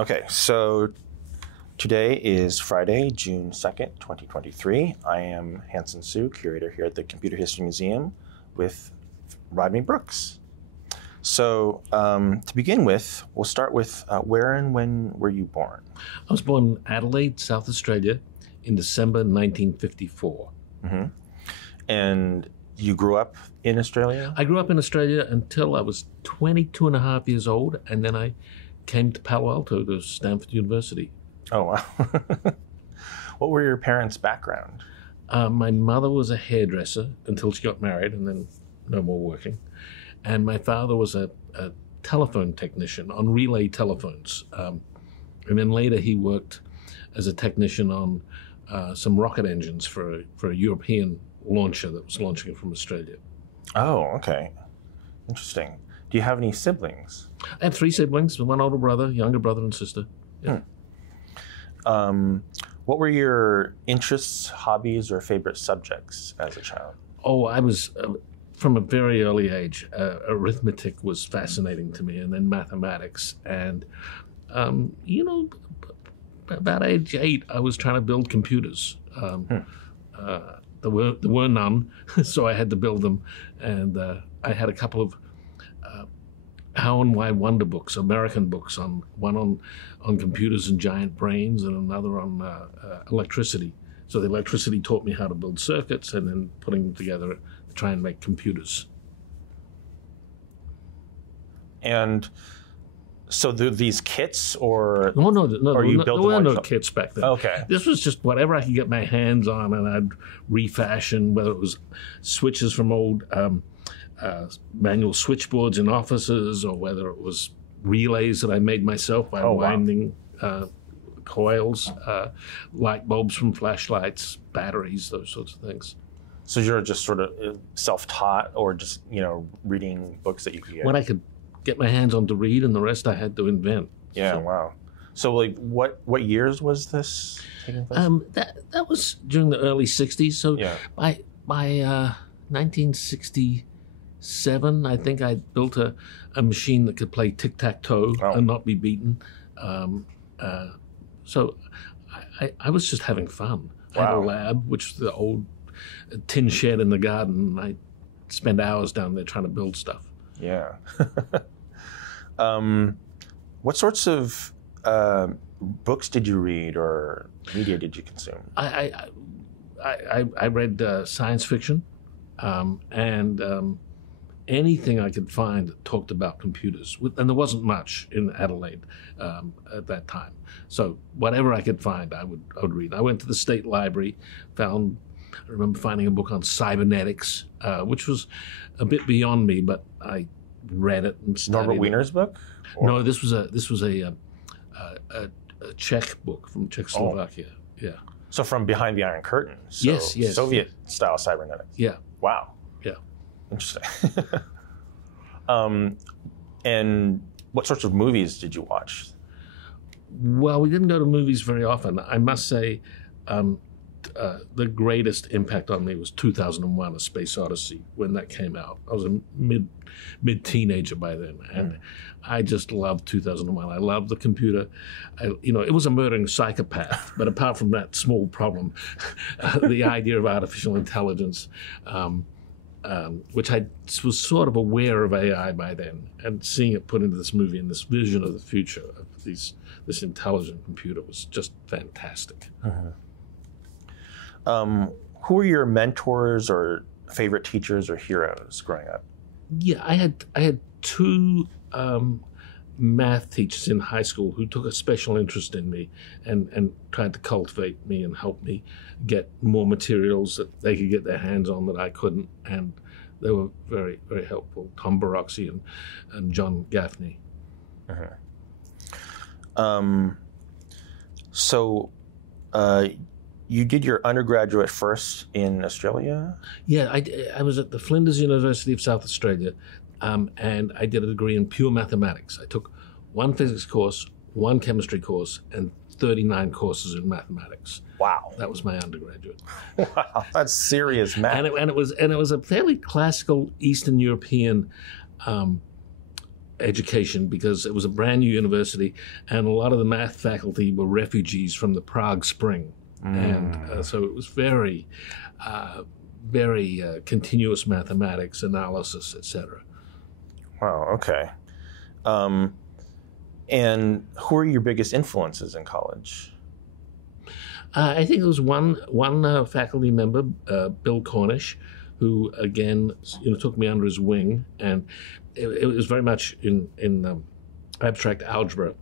Okay, so today is Friday, June 2nd, 2023. I am Hansen Su, curator here at the Computer History Museum with Rodney Brooks. So to begin with, we'll start with where and when were you born? I was born in Adelaide, South Australia in December 1954. Mm-hmm. And you grew up in Australia? I grew up in Australia until I was 22 and a half years old, and then I came to Palo Alto to Stanford University. Oh, wow. What were your parents' background? My mother was a hairdresser until she got married and then no more working. And my father was a telephone technician on relay telephones. And then later he worked as a technician on some rocket engines for a European launcher that was launching it from Australia. Oh, okay. Interesting. Do you have any siblings? I had 3 siblings, one older brother, younger brother, and sister. Yeah. What were your interests, hobbies, or favorite subjects as a child? Oh, I was, from a very early age, arithmetic was fascinating to me, and then mathematics. And, about age 8, I was trying to build computers. There were none, so I had to build them. And I had a couple of How and Why Wonder books, American books, one on computers and giant brains, and another on electricity. So the electricity taught me how to build circuits, and then putting them together to try and make computers. And so these kits, or no, you built there were no them kits back then. Okay. This was just whatever I could get my hands on, and I'd refashion, whether it was switches from old manual switchboards in offices, or whether it was relays that I made myself by winding coils, light bulbs from flashlights, batteries, those sorts of things. So you're just sort of self-taught, or just, reading books that you could get? What I could get my hands on to read, and the rest I had to invent. Yeah, so, wow. So, what years was this taking place? That was during the early 60s. So yeah. by 1967, I think I built a machine that could play tic-tac-toe and not be beaten. So I was just having fun. Wow. I had a lab, which was the old tin shed in the garden. I spent hours down there trying to build stuff. Yeah. What sorts of books did you read, or media did you consume? I read science fiction and anything I could find that talked about computers. And there wasn't much in Adelaide at that time. So whatever I could find, I would read. I went to the State Library, I remember finding a book on cybernetics, which was a bit beyond me, but I read it and studied Norbert Wiener's book? Or? No, this was a Czech book from Czechoslovakia. Oh. Yeah. So from behind the Iron Curtain. So yes. Soviet-style cybernetics. Yeah. Wow. Yeah. Interesting. And what sorts of movies did you watch? Well, we didn't go to movies very often. I must say, the greatest impact on me was 2001: A Space Odyssey, when that came out. I was a mid-teenager by then, and I just loved 2001. I loved the computer. It was a murdering psychopath, but apart from that small problem, the idea of artificial intelligence, which I was sort of aware of AI by then, and seeing it put into this movie and this vision of the future of this intelligent computer was just fantastic. Uh-huh. Who were your mentors or favorite teachers or heroes growing up? Yeah, I had 2 math teachers in high school who took a special interest in me and tried to cultivate me and help me get more materials that they could get their hands on that I couldn't, and they were very, very helpful. Tom Baroxy and John Gaffney. Uh-huh. You did your undergraduate first in Australia? Yeah, I was at the Flinders University of South Australia, and I did a degree in pure mathematics. I took 1 physics course, 1 chemistry course, and 39 courses in mathematics. Wow. That was my undergraduate. Wow, that's serious math. And it was a fairly classical Eastern European education because it was a brand new university, and a lot of the math faculty were refugees from the Prague Spring. And so it was very continuous mathematics, analysis, etc. Wow, okay. And who are your biggest influences in college? I think there was one faculty member, Bill Cornish, who again, took me under his wing, and it was very much in abstract algebra.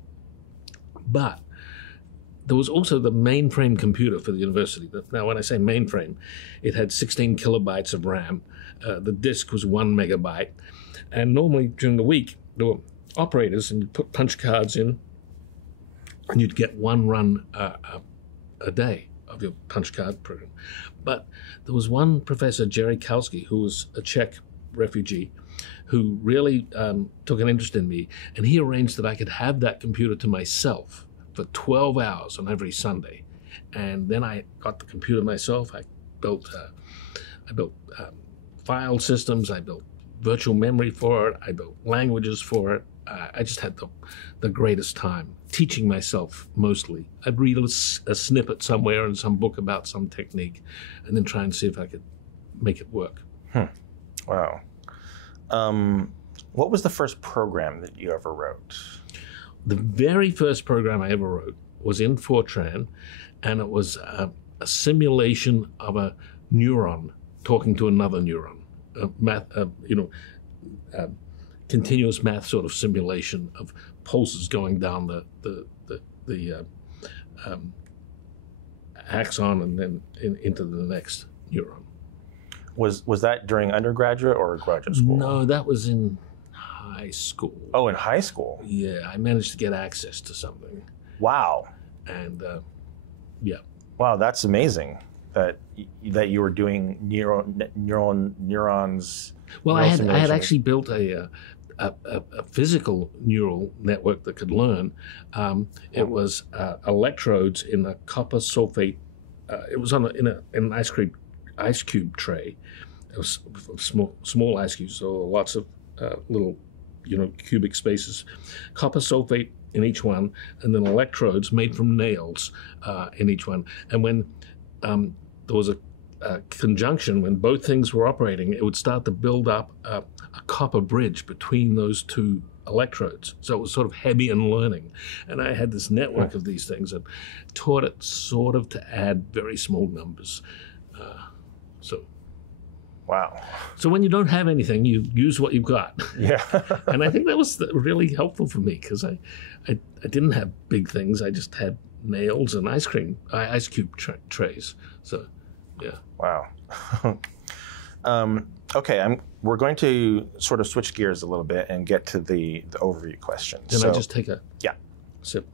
But there was also the mainframe computer for the university. Now, when I say mainframe, it had 16 kilobytes of RAM. The disk was 1 megabyte. And normally during the week, there were operators, and you'd put punch cards in, and you'd get one run a day of your punch card program. But there was one professor, Jerry Kalski, who was a Czech refugee, who really took an interest in me, and he arranged that I could have that computer to myself for 12 hours on every Sunday. And then I got the computer myself. I built file systems. I built virtual memory for it. I built languages for it. I just had the greatest time teaching myself mostly. I'd read a snippet somewhere in some book about some technique and then try and see if I could make it work. Wow. What was the first program that you ever wrote? The very first program I ever wrote was in Fortran, and it was a simulation of a neuron talking to another neuron. Continuous math sort of simulation of pulses going down the axon and then into the next neuron. Was that during undergraduate or graduate school? No, that was in high school. Oh, in high school? Yeah, I managed to get access to something. Wow. And yeah. Wow, that's amazing that you were doing neurons. Well, I had actually built a physical neural network that could learn. It was electrodes in a copper sulfate. It was in an ice cube tray. It was small ice cubes, so lots of little, cubic spaces. Copper sulfate in each one, and then electrodes made from nails in each one. And when there was a conjunction, when both things were operating, it would start to build up a copper bridge between those two electrodes. So it was sort of Hebbian learning. And I had this network of these things and taught it sort of to add very small numbers. Wow. So when you don't have anything, you use what you've got. Yeah. And I think that was really helpful for me because I didn't have big things. I just had nails and ice cube trays. So, yeah. Wow. Okay, we're going to sort of switch gears a little bit and get to the overview questions. Can I just take a sip?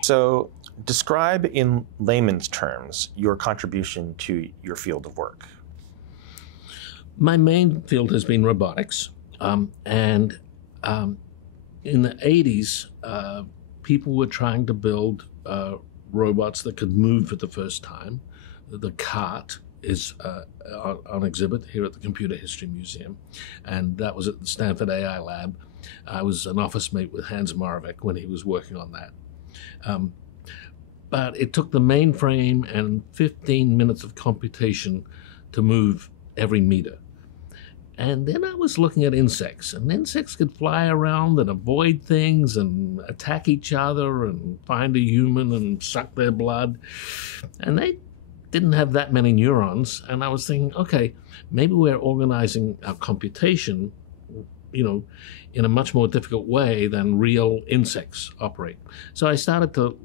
So describe in layman's terms your contribution to your field of work. My main field has been robotics. And in the 80s, people were trying to build robots that could move for the first time. The Cart is on exhibit here at the Computer History Museum, and that was at the Stanford AI Lab. I was an office mate with Hans Moravec when he was working on that. But it took the mainframe and 15 minutes of computation to move every meter. And then I was looking at insects, and insects could fly around and avoid things and attack each other and find a human and suck their blood. And they didn't have that many neurons. And I was thinking, okay, maybe we're organizing our computation, in a much more difficult way than real insects operate. So I started to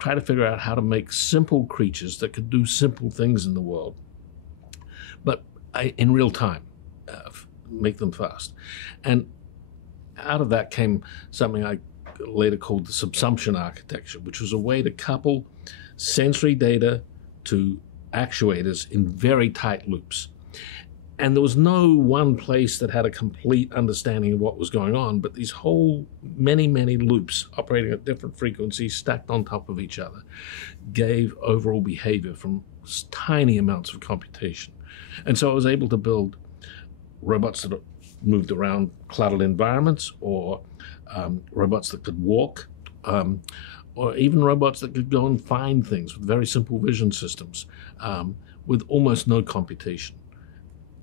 try to figure out how to make simple creatures that could do simple things in the world, but in real time. Make them fast. And out of that came something I later called the Subsumption architecture, which was a way to couple sensory data to actuators in very tight loops. And there was no one place that had a complete understanding of what was going on, but these whole many loops operating at different frequencies stacked on top of each other gave overall behavior from tiny amounts of computation. And so I was able to build robots that moved around cluttered environments, or robots that could walk, or even robots that could go and find things with very simple vision systems, with almost no computation.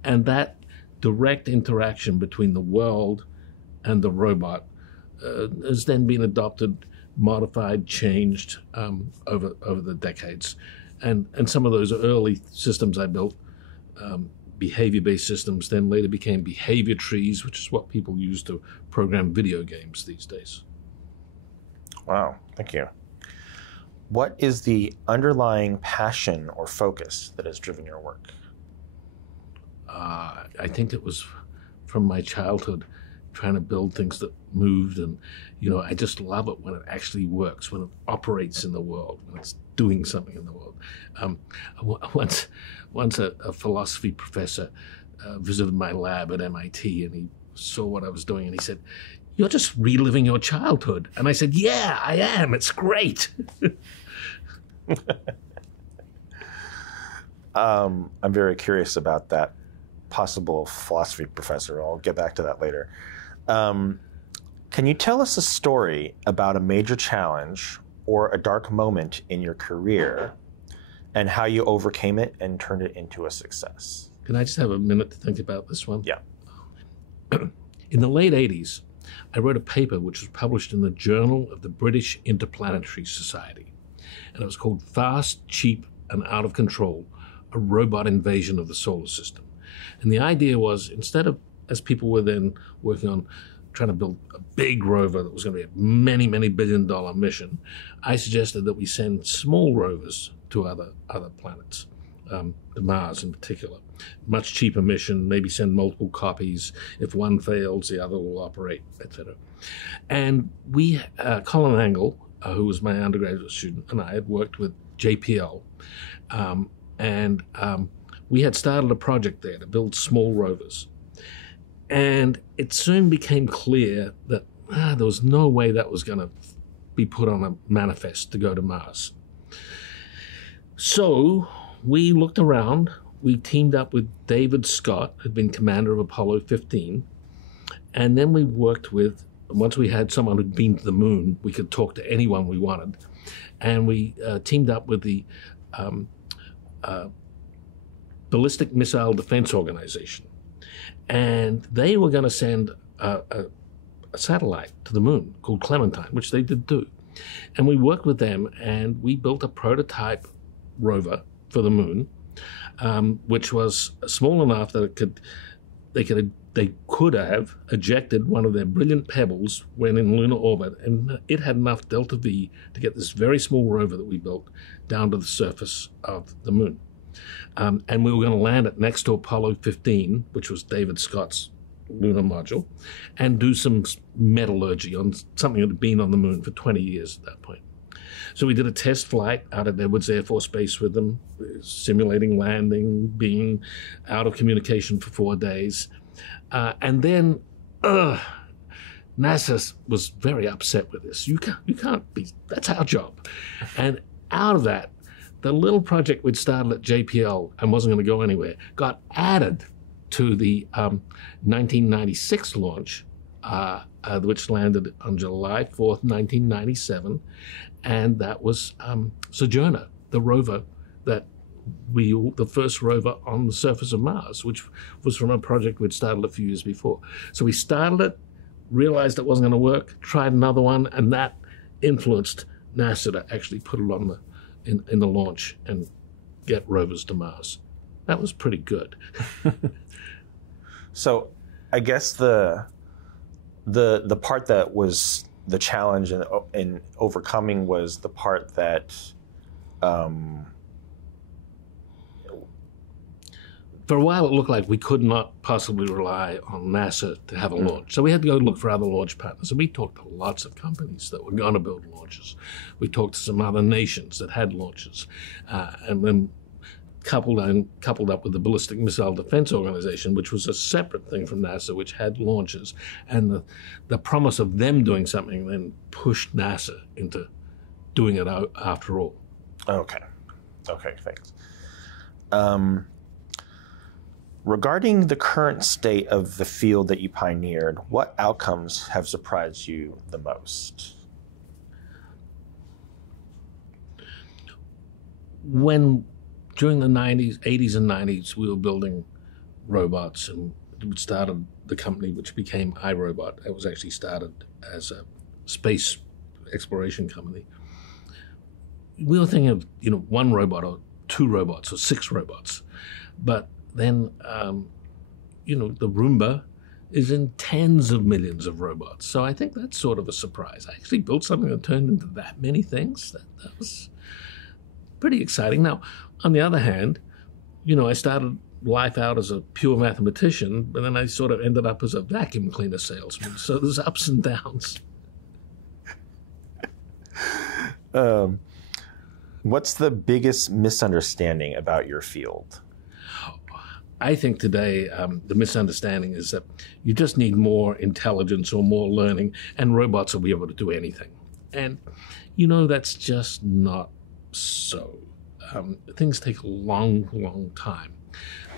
And that direct interaction between the world and the robot has then been adopted, modified, changed over the decades. And some of those early systems I built, behavior-based systems, then later became behavior trees, which is what people use to program video games these days. Wow, thank you. What is the underlying passion or focus that has driven your work? I think it was from my childhood, trying to build things that moved, and I just love it when it actually works, when it operates in the world, when it's doing something in the world. Once a philosophy professor visited my lab at MIT, and he saw what I was doing, and he said, "You're just reliving your childhood." And I said, "Yeah, I am. It's great." I'm very curious about that possible philosophy professor. I'll get back to that later. Can you tell us a story about a major challenge or a dark moment in your career and how you overcame it and turned it into a success? Can I just have a minute to think about this one? Yeah. In the late 80s, I wrote a paper which was published in the Journal of the British Interplanetary Society. And it was called Fast, Cheap, and Out of Control, a Robot Invasion of the Solar System. And the idea was, instead of, as people were then working on trying to build a big rover that was going to be a many, many billion-dollar mission, I suggested that we send small rovers to other planets, to Mars in particular. Much cheaper mission, maybe send multiple copies. If one fails, the other will operate, etc. And we, Colin Angle, who was my undergraduate student, and I had worked with JPL, and we had started a project there to build small rovers. And it soon became clear that there was no way that was going to be put on a manifest to go to Mars. So we looked around. We teamed up with David Scott, who'd been commander of Apollo 15. And then we worked with, once we had someone who'd been to the moon, we could talk to anyone we wanted. And we teamed up with the Ballistic Missile Defense Organization. And they were going to send a satellite to the moon called Clementine, which they did do. And we worked with them, and we built a prototype rover for the moon, which was small enough that they could have ejected one of their brilliant pebbles when in lunar orbit, and it had enough delta V to get this very small rover that we built down to the surface of the moon. And we were going to land it next to Apollo 15, which was David Scott's lunar module, and do some metallurgy on something that had been on the moon for 20 years at that point. So we did a test flight out at Edwards Air Force Base with them, simulating landing, being out of communication for 4 days. And then NASA was very upset with this. You can't be, that's our job. And out of that, the little project we'd started at JPL and wasn't going to go anywhere got added to the 1996 launch, which landed on July 4th, 1997. And that was Sojourner, the rover that the first rover on the surface of Mars, which was from a project we'd started a few years before. So we started it, realized it wasn't going to work, tried another one, and that influenced NASA to actually put it on in the launch and get rovers to Mars. That was pretty good. So I guess the part that was the challenge in overcoming was the part that for a while it looked like we could not possibly rely on NASA to have a launch. So we had to go look for other launch partners. And we talked to lots of companies that were going to build launches. We talked to some other nations that had launches. And then coupled up with the Ballistic Missile Defense Organization, which was a separate thing from NASA, which had launches. And the promise of them doing something then pushed NASA into doing it after all. Okay, thanks. Regarding the current state of the field that you pioneered, what outcomes have surprised you the most? During the 80s and 90s, we were building robots, and we started the company which became iRobot. It was actually started as a space exploration company. We were thinking of, one robot or two robots or six robots. But then, the Roomba is in tens of millions of robots. So I think that's sort of a surprise. I actually built something that turned into that many things. That was pretty exciting. Now, on the other hand, I started life out as a pure mathematician, but then I sort of ended up as a vacuum cleaner salesman. So there's ups and downs. What's the biggest misunderstanding about your field? I think today the misunderstanding is that you just need more intelligence or more learning, and robots will be able to do anything. And, that's just not so. Things take a long, long time.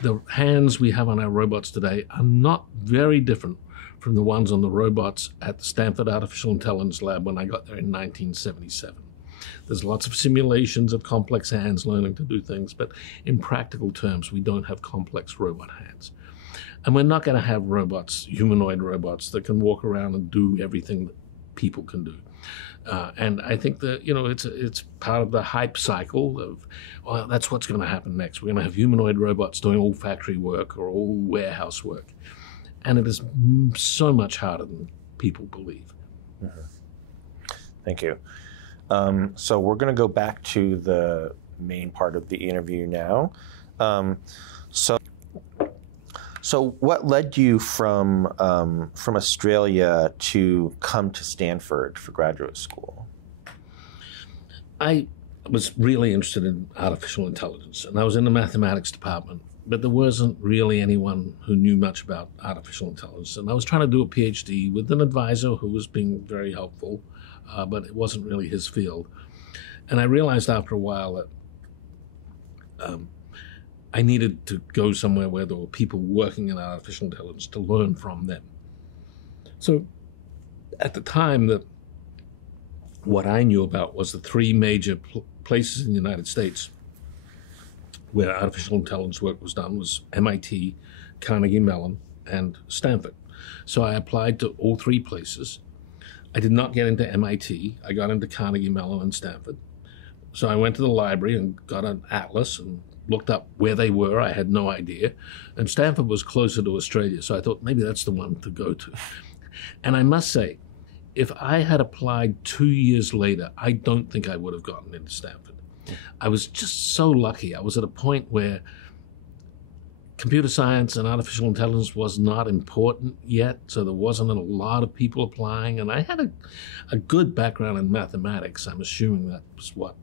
The hands we have on our robots today are not very different from the ones on the robots at the Stanford Artificial Intelligence Lab when I got there in 1977. There's lots of simulations of complex hands learning to do things, but in practical terms, we don't have complex robot hands. And we're not going to have robots, humanoid robots, that can walk around and do everything that people can do. And I think that, it's part of the hype cycle of, well, that's what's going to happen next. We're going to have humanoid robots doing all factory work or all warehouse work. And it is so much harder than people believe. Mm-hmm. Thank you. So we're going to go back to the main part of the interview now. So what led you from Australia to come to Stanford for graduate school? I was really interested in artificial intelligence, and I was in the mathematics department, but there wasn't really anyone who knew much about artificial intelligence. And I was trying to do a Ph.D. with an advisor who was being very helpful, but it wasn't really his field. And I realized after a while that I needed to go somewhere where there were people working in artificial intelligence to learn from them. So at the time, what I knew about was the three major places in the United States where artificial intelligence work was done was MIT, Carnegie Mellon, and Stanford. So I applied to all three places. I did not get into MIT. I got into Carnegie Mellon and Stanford. So I went to the library and got an atlas and looked up where they were. I had no idea. And Stanford was closer to Australia, so I thought maybe that's the one to go to. And I must say, if I had applied 2 years later, I don't think I would have gotten into Stanford. I was just so lucky. I was at a point where computer science and artificial intelligence was not important yet, so there wasn't a lot of people applying. And I had a good background in mathematics. I'm assuming that was what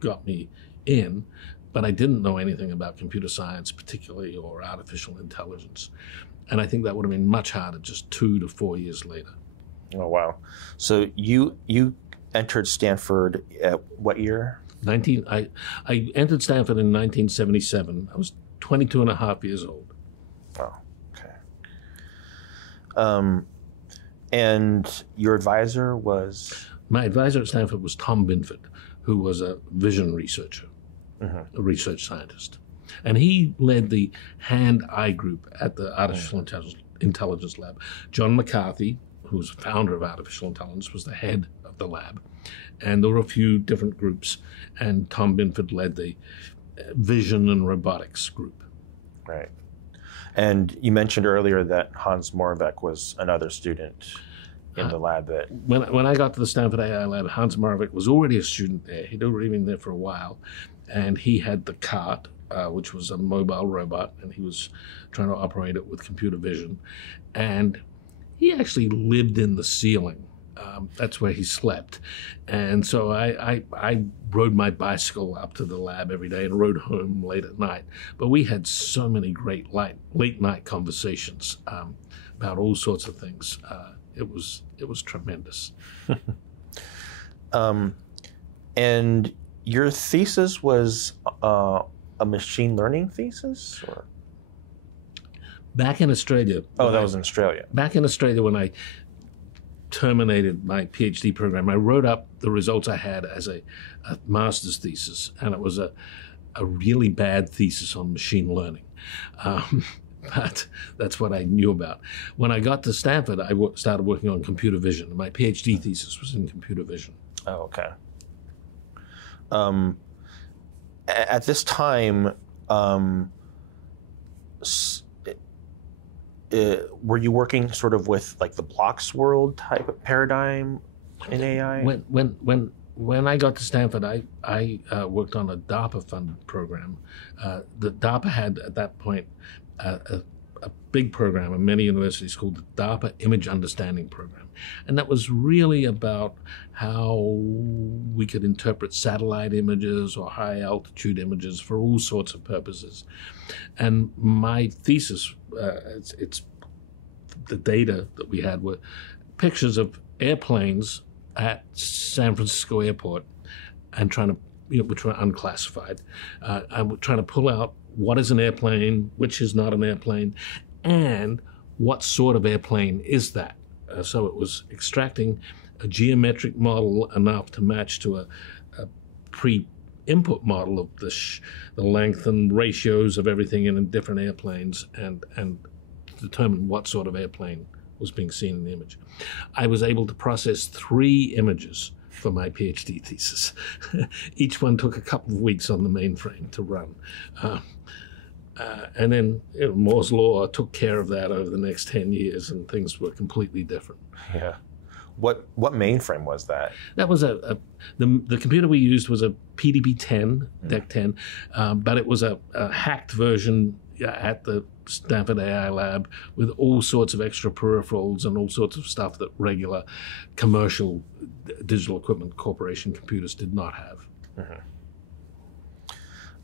got me in, but I didn't know anything about computer science particularly or artificial intelligence. And I think that would have been much harder just 2 to 4 years later. Oh, wow. So you entered Stanford at what year? I entered Stanford in 1977. I was 22 and a half years old. Oh, okay. And your advisor was? My advisor at Stanford was Tom Binford, who was a vision researcher, a research scientist. And he led the hand-eye group at the Artificial Intelligence Lab. John McCarthy, who was the founder of artificial intelligence, was the head of the lab. And there were a few different groups, and Tom Binford led the vision and robotics group. Right. And you mentioned earlier that Hans Moravec was another student in the lab. When I got to the Stanford AI lab, Hans Moravec was already a student there. He'd already been there for a while, and he had the Cart, which was a mobile robot, and he was trying to operate it with computer vision. And he actually lived in the ceiling. That's where he slept. And so I rode my bicycle up to the lab every day and rode home late at night. But we had so many great late night conversations about all sorts of things. It was tremendous. And your thesis was a machine learning thesis? Or? Back in Australia. Oh, that was in Australia. Back in Australia, when I terminated my PhD program, I wrote up the results I had as a master's thesis, and it was a really bad thesis on machine learning. But that's what I knew about. When I got to Stanford, I started working on computer vision. My PhD thesis was in computer vision. Oh, okay. At this time, were you working sort of with like the blocks world type of paradigm in AI? When I got to Stanford, I worked on a DARPA-funded program. The DARPA had at that point a big program in many universities called the DARPA Image Understanding Program. And that was really about how we could interpret satellite images or high altitude images for all sorts of purposes. And my thesis, it's the data that we had were pictures of airplanes at San Francisco Airport and trying to, which were unclassified, and trying to pull out what is an airplane, which is not an airplane, and what sort of airplane is that. So it was extracting a geometric model enough to match to a pre-input model of the length and ratios of everything in different airplanes and determine what sort of airplane was being seen in the image. I was able to process 3 images for my PhD thesis. Each one took a couple of weeks on the mainframe to run. And then Moore's Law took care of that over the next 10 years, and things were completely different. Yeah. What mainframe was that? That was the computer we used was a PDP-10, DEC 10, but it was a hacked version at the Stanford AI lab with all sorts of extra peripherals and all sorts of stuff that regular commercial digital equipment corporation computers did not have.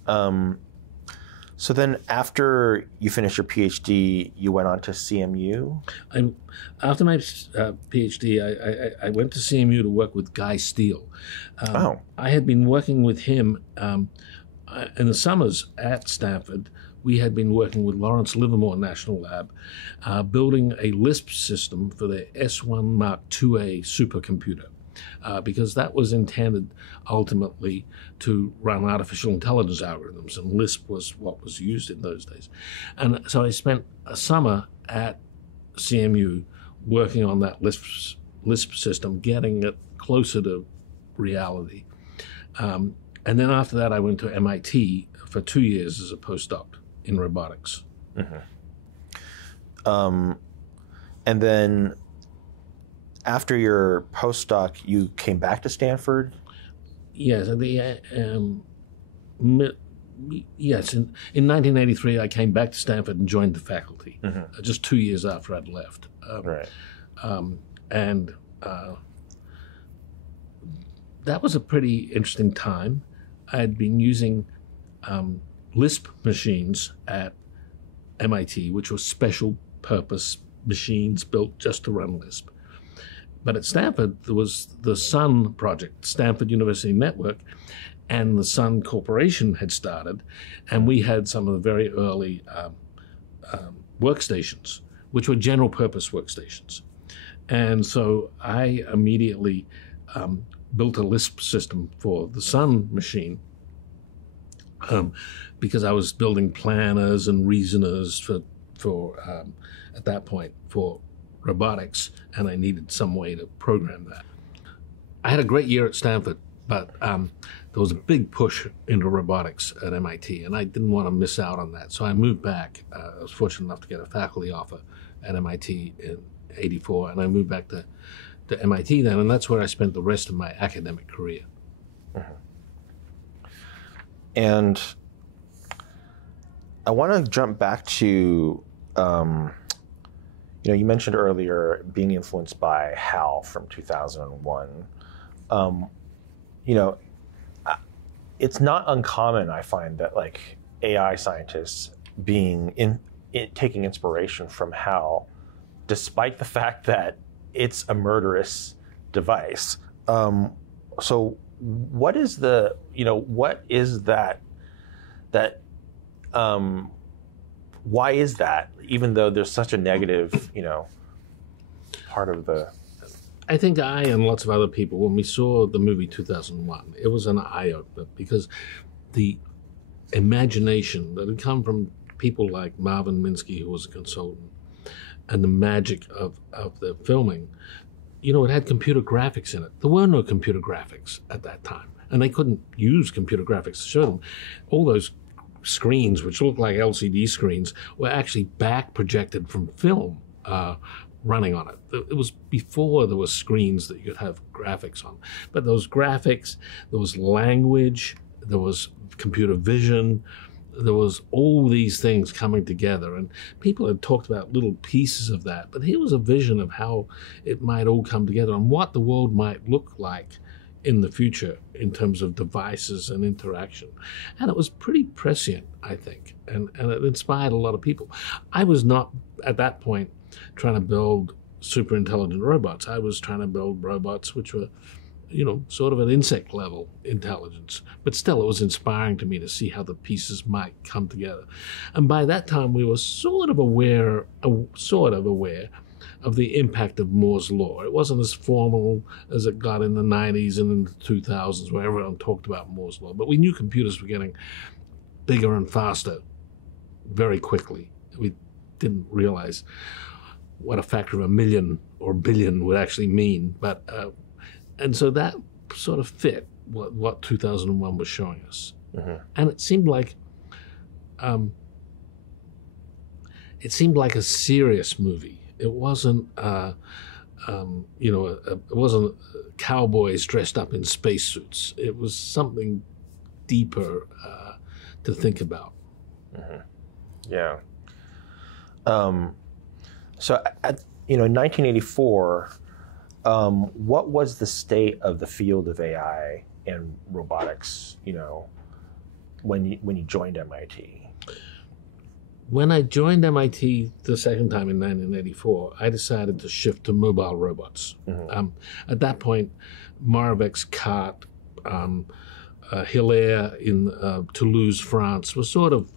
Mm-hmm. So then after you finished your PhD, you went on to CMU? After my PhD, I went to CMU to work with Guy Steele. I had been working with him in the summers at Stanford. We had been working with Lawrence Livermore National Lab, building a LISP system for the S1 Mark IIA supercomputer, because that was intended ultimately to run artificial intelligence algorithms, and LISP was what was used in those days. And so I spent a summer at CMU working on that LISP system, getting it closer to reality. And then after that, I went to MIT for 2 years as a postdoc in robotics. Mm-hmm. And then after your postdoc, you came back to Stanford? Yes. Yes. In 1983, I came back to Stanford and joined the faculty, just 2 years after I'd left. Right. And that was a pretty interesting time. I had been using LISP machines at MIT, which were special purpose machines built just to run LISP. But at Stanford, there was the Sun project, Stanford University Network, and the Sun Corporation had started, and we had some of the very early workstations, which were general purpose workstations. And so I immediately built a LISP system for the Sun machine, because I was building planners and reasoners for at that point for robotics, and I needed some way to program that. I had a great year at Stanford, but there was a big push into robotics at MIT, and I didn't want to miss out on that. So I moved back. I was fortunate enough to get a faculty offer at MIT in '84, and I moved back to MIT then, and that's where I spent the rest of my academic career. Mm-hmm. And I want to jump back to, you mentioned earlier being influenced by HAL from 2001. It's not uncommon, I find, that like AI scientists taking inspiration from HAL, despite the fact that it's a murderous device. So what is Why is that? Even though there's such a negative, part of the... I think I and lots of other people, when we saw the movie 2001, it was an eye-opener because the imagination that had come from people like Marvin Minsky, who was a consultant, and the magic of the filming, it had computer graphics in it. There were no computer graphics at that time, and they couldn't use computer graphics to show them. All those screens, which looked like LCD screens, were actually back projected from film running on it. It was before there were screens that you could have graphics on. But those graphics, there was language, there was computer vision, there was all these things coming together. And people had talked about little pieces of that. But here was a vision of how it might all come together and what the world might look like in the future in terms of devices and interaction. And it was pretty prescient, I think, and it inspired a lot of people. I was not, at that point, trying to build super intelligent robots. I was trying to build robots which were, sort of at insect level intelligence. But still, it was inspiring to me to see how the pieces might come together. And by that time, we were sort of aware of the impact of Moore's law. It wasn't as formal as it got in the 90s and in the 2000s, where everyone talked about Moore's law. But we knew computers were getting bigger and faster very quickly. We didn't realize what a factor of a million or billion would actually mean. But and so that sort of fit what 2001 was showing us. Mm-hmm. And it seemed like a serious movie. It wasn't, it wasn't cowboys dressed up in spacesuits. It was something deeper to think about. Mm-hmm. Yeah. So, in 1984, what was the state of the field of AI and robotics? When you joined MIT. When I joined MIT the second time in 1984, I decided to shift to mobile robots. Mm-hmm. At that point, Moravec's Cart, Hilaire in Toulouse, France, was sort of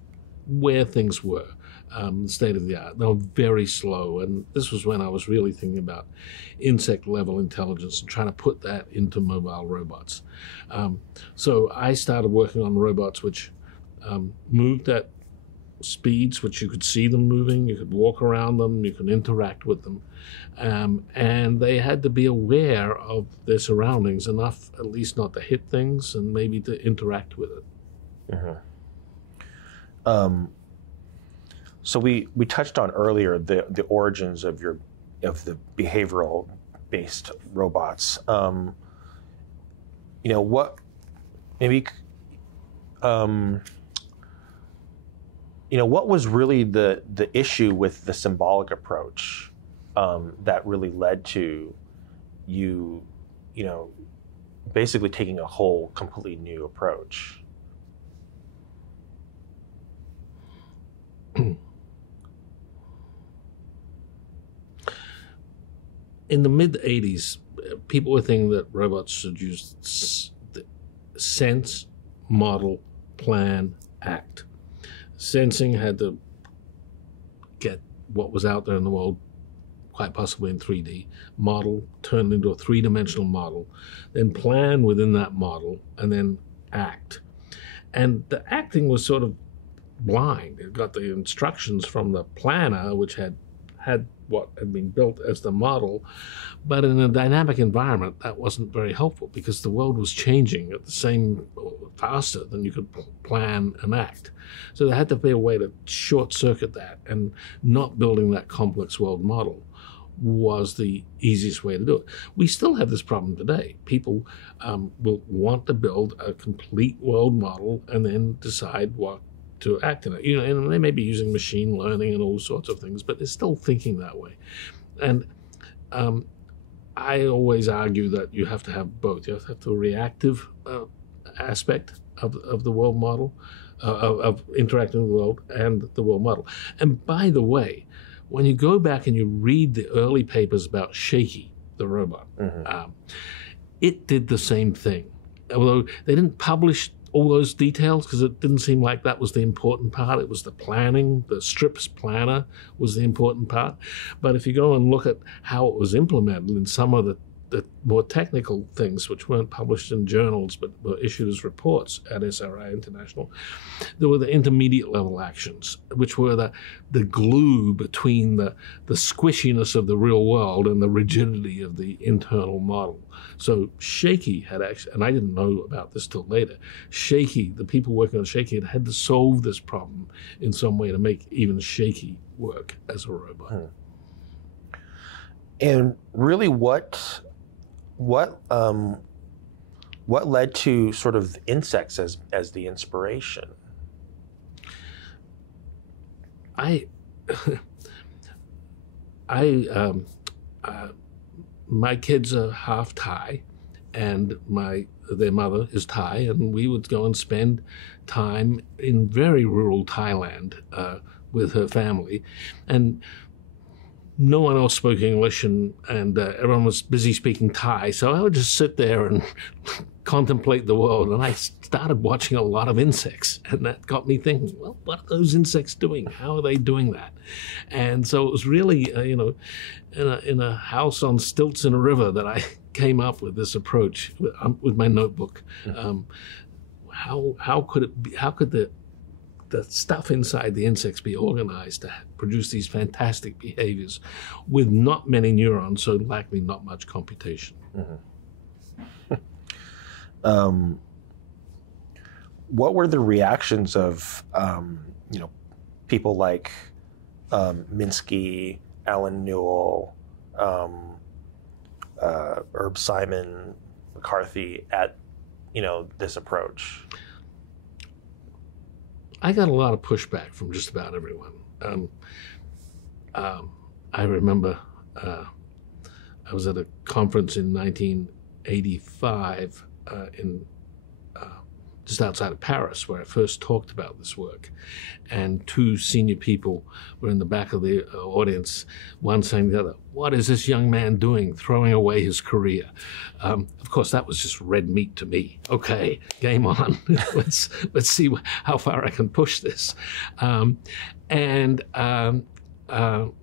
where things were, the state of the art. They were very slow, and this was when I was really thinking about insect-level intelligence and trying to put that into mobile robots. So I started working on robots which moved at speeds which you could see them moving, you could walk around them, you could interact with them, and they had to be aware of their surroundings enough, at least not to hit things and maybe to interact with it. Mm-hmm. So we touched on earlier the origins of the behavioral based robots. What maybe. What was really the issue with the symbolic approach that really led to you, basically taking a whole completely new approach? In the mid-'80s, people were thinking that robots should use sense, model, plan, act. Sensing had to get what was out there in the world, quite possibly in 3D, model, turned into a three-dimensional model, then plan within that model, and then act. And the acting was sort of blind. It got the instructions from the planner, which had what had been built as the model, but in a dynamic environment, that wasn't very helpful because the world was changing at the same faster than you could plan and act. So there had to be a way to short-circuit that, and not building that complex world model was the easiest way to do it. We still have this problem today. People will want to build a complete world model and then decide what to act in it. And they may be using machine learning and all sorts of things, but they're still thinking that way. And I always argue that you have to have both. You have to have the reactive aspect of the world model, of interacting with the world, and the world model. And by the way, when you go back and you read the early papers about Shaky, the robot, mm-hmm. It did the same thing. Although they didn't publish all those details because it didn't seem like that was the important part. It was the planning. The strips planner was the important part. But if you go and look at how it was implemented in some of the more technical things, which weren't published in journals but were issued as reports at SRI International, there were the intermediate level actions, which were the glue between the squishiness of the real world and the rigidity of the internal model. So Shaky had actually, and I didn't know about this till later, Shaky, the people working on Shaky had to solve this problem in some way to make even Shaky work as a robot. And really what led to sort of insects as the inspiration? My kids are half Thai, and their mother is Thai, and we would go and spend time in very rural Thailand with her family, and no one else spoke English, and everyone was busy speaking Thai, so I would just sit there and contemplate the world, and I started watching a lot of insects, and that got me thinking, well, what are those insects doing? How are they doing that? And so it was really, in a house on stilts in a river that I came up with this approach with my notebook. How could it be? How could the stuff inside the insects be organized to produce these fantastic behaviors with not many neurons, so likely not much computation? What were the reactions of people like Minsky, Alan Newell, Herb Simon, McCarthy at this approach? I got a lot of pushback from just about everyone. I remember I was at a conference in 1985 just outside of Paris, where I first talked about this work. And two senior people were in the back of the audience, one saying to the other, "What is this young man doing, throwing away his career?" Of course, that was just red meat to me. Okay, game on. let's see how far I can push this.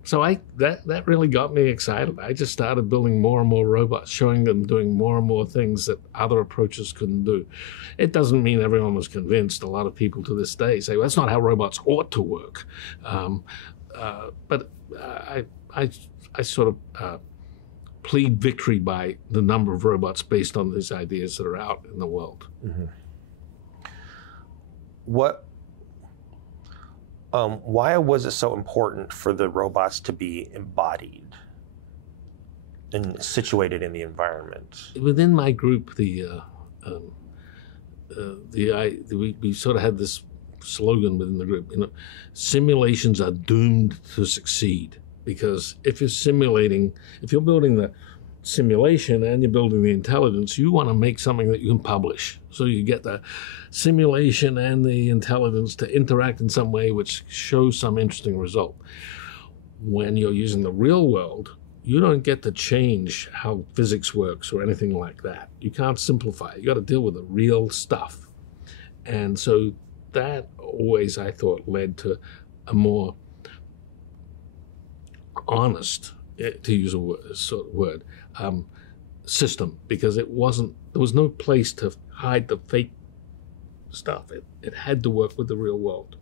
So that really got me excited. I just started building more and more robots, showing them doing more and more things that other approaches couldn't do. It doesn't mean everyone was convinced. A lot of people to this day say, well, that's not how robots ought to work. But I sort of plead victory by the number of robots based on these ideas that are out in the world. Why was it so important for the robots to be embodied and situated in the environment? Within my group, we sort of had this slogan within the group. Simulations are doomed to succeed, because if you're building the simulation and you're building the intelligence, you want to make something that you can publish. So you get the simulation and the intelligence to interact in some way which shows some interesting result. When you're using the real world, you don't get to change how physics works or anything like that. You can't simplify it. You got to deal with the real stuff. And so that always, I thought, led to a more honest, to use a word, system, because there was no place to hide the fake stuff. It had to work with the real world.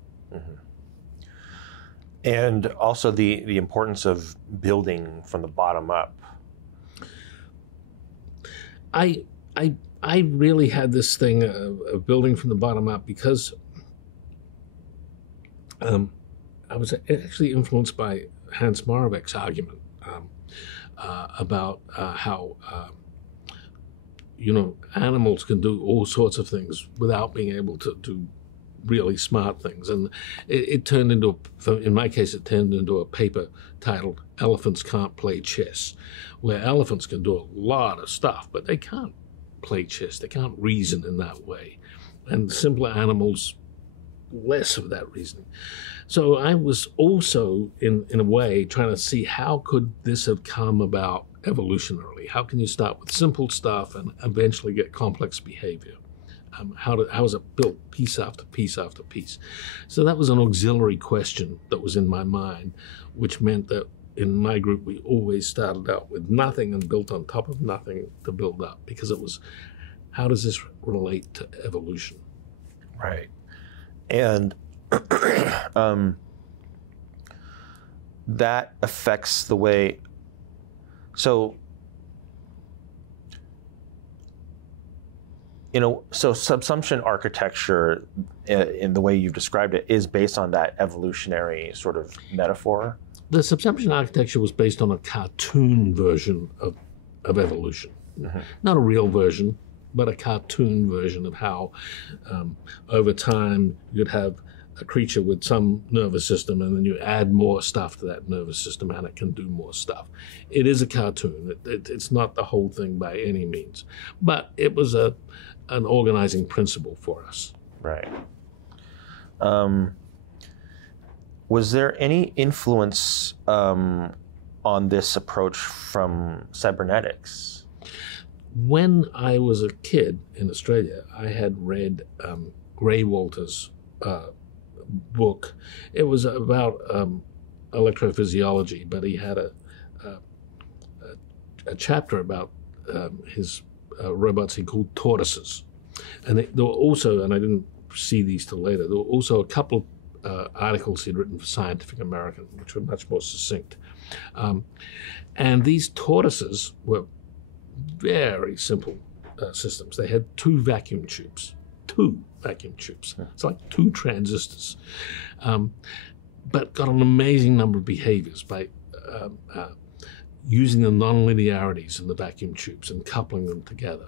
And also the importance of building from the bottom up. I really had this thing of building from the bottom up because I was actually influenced by Hans Moravec's argument about how animals can do all sorts of things without being able to do really smart things. And it turned into, in my case, it turned into a paper titled "Elephants Can't Play Chess," where elephants can do a lot of stuff, but they can't play chess. They can't reason in that way. And simpler animals, less of that reasoning. So I was also, in a way, trying to see how could this have come about evolutionarily? How can you start with simple stuff and eventually get complex behavior? How is it built piece after piece after piece? So that was an auxiliary question that was in my mind, which meant that in my group we always started out with nothing and built on top of nothing to build up, because it was, how does this relate to evolution? Right. And that affects the way, so subsumption architecture, in the way you've described it, is based on that evolutionary sort of metaphor. The subsumption architecture was based on a cartoon version of evolution. Mm-hmm. Not a real version, but a cartoon version of how over time you'd have a creature with some nervous system, and then you add more stuff to that nervous system and it can do more stuff. It is a cartoon. It's not the whole thing by any means, but it was an organizing principle for us. Right. Was there any influence on this approach from cybernetics? When I was a kid in Australia, I had read Gray Walter's book. It was about electrophysiology, but he had a chapter about his robots he called tortoises. And there were also, and I didn't see these till later, there were also a couple of articles he'd written for Scientific American, which were much more succinct. And these tortoises were very simple systems. They had two vacuum tubes. It's like two transistors, but got an amazing number of behaviors by using the nonlinearities in the vacuum tubes and coupling them together.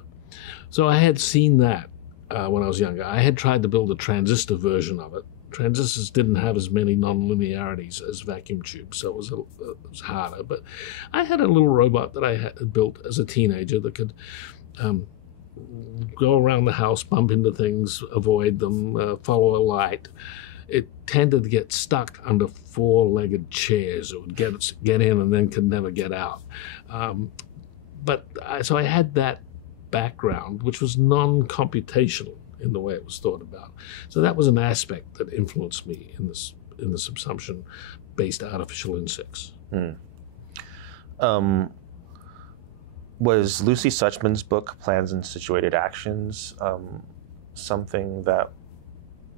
So I had seen that when I was younger. I had tried to build a transistor version of it. Transistors didn't have as many nonlinearities as vacuum tubes, so it was harder. But I had a little robot that I had built as a teenager that could go around the house, bump into things, avoid them, follow a light. It tended to get stuck under four-legged chairs. It would get in and then could never get out. So I had that background, which was non-computational in the way it was thought about. So that was an aspect that influenced me in the subsumption-based artificial insects. Was Lucy Suchman's book, Plans and Situated Actions, something that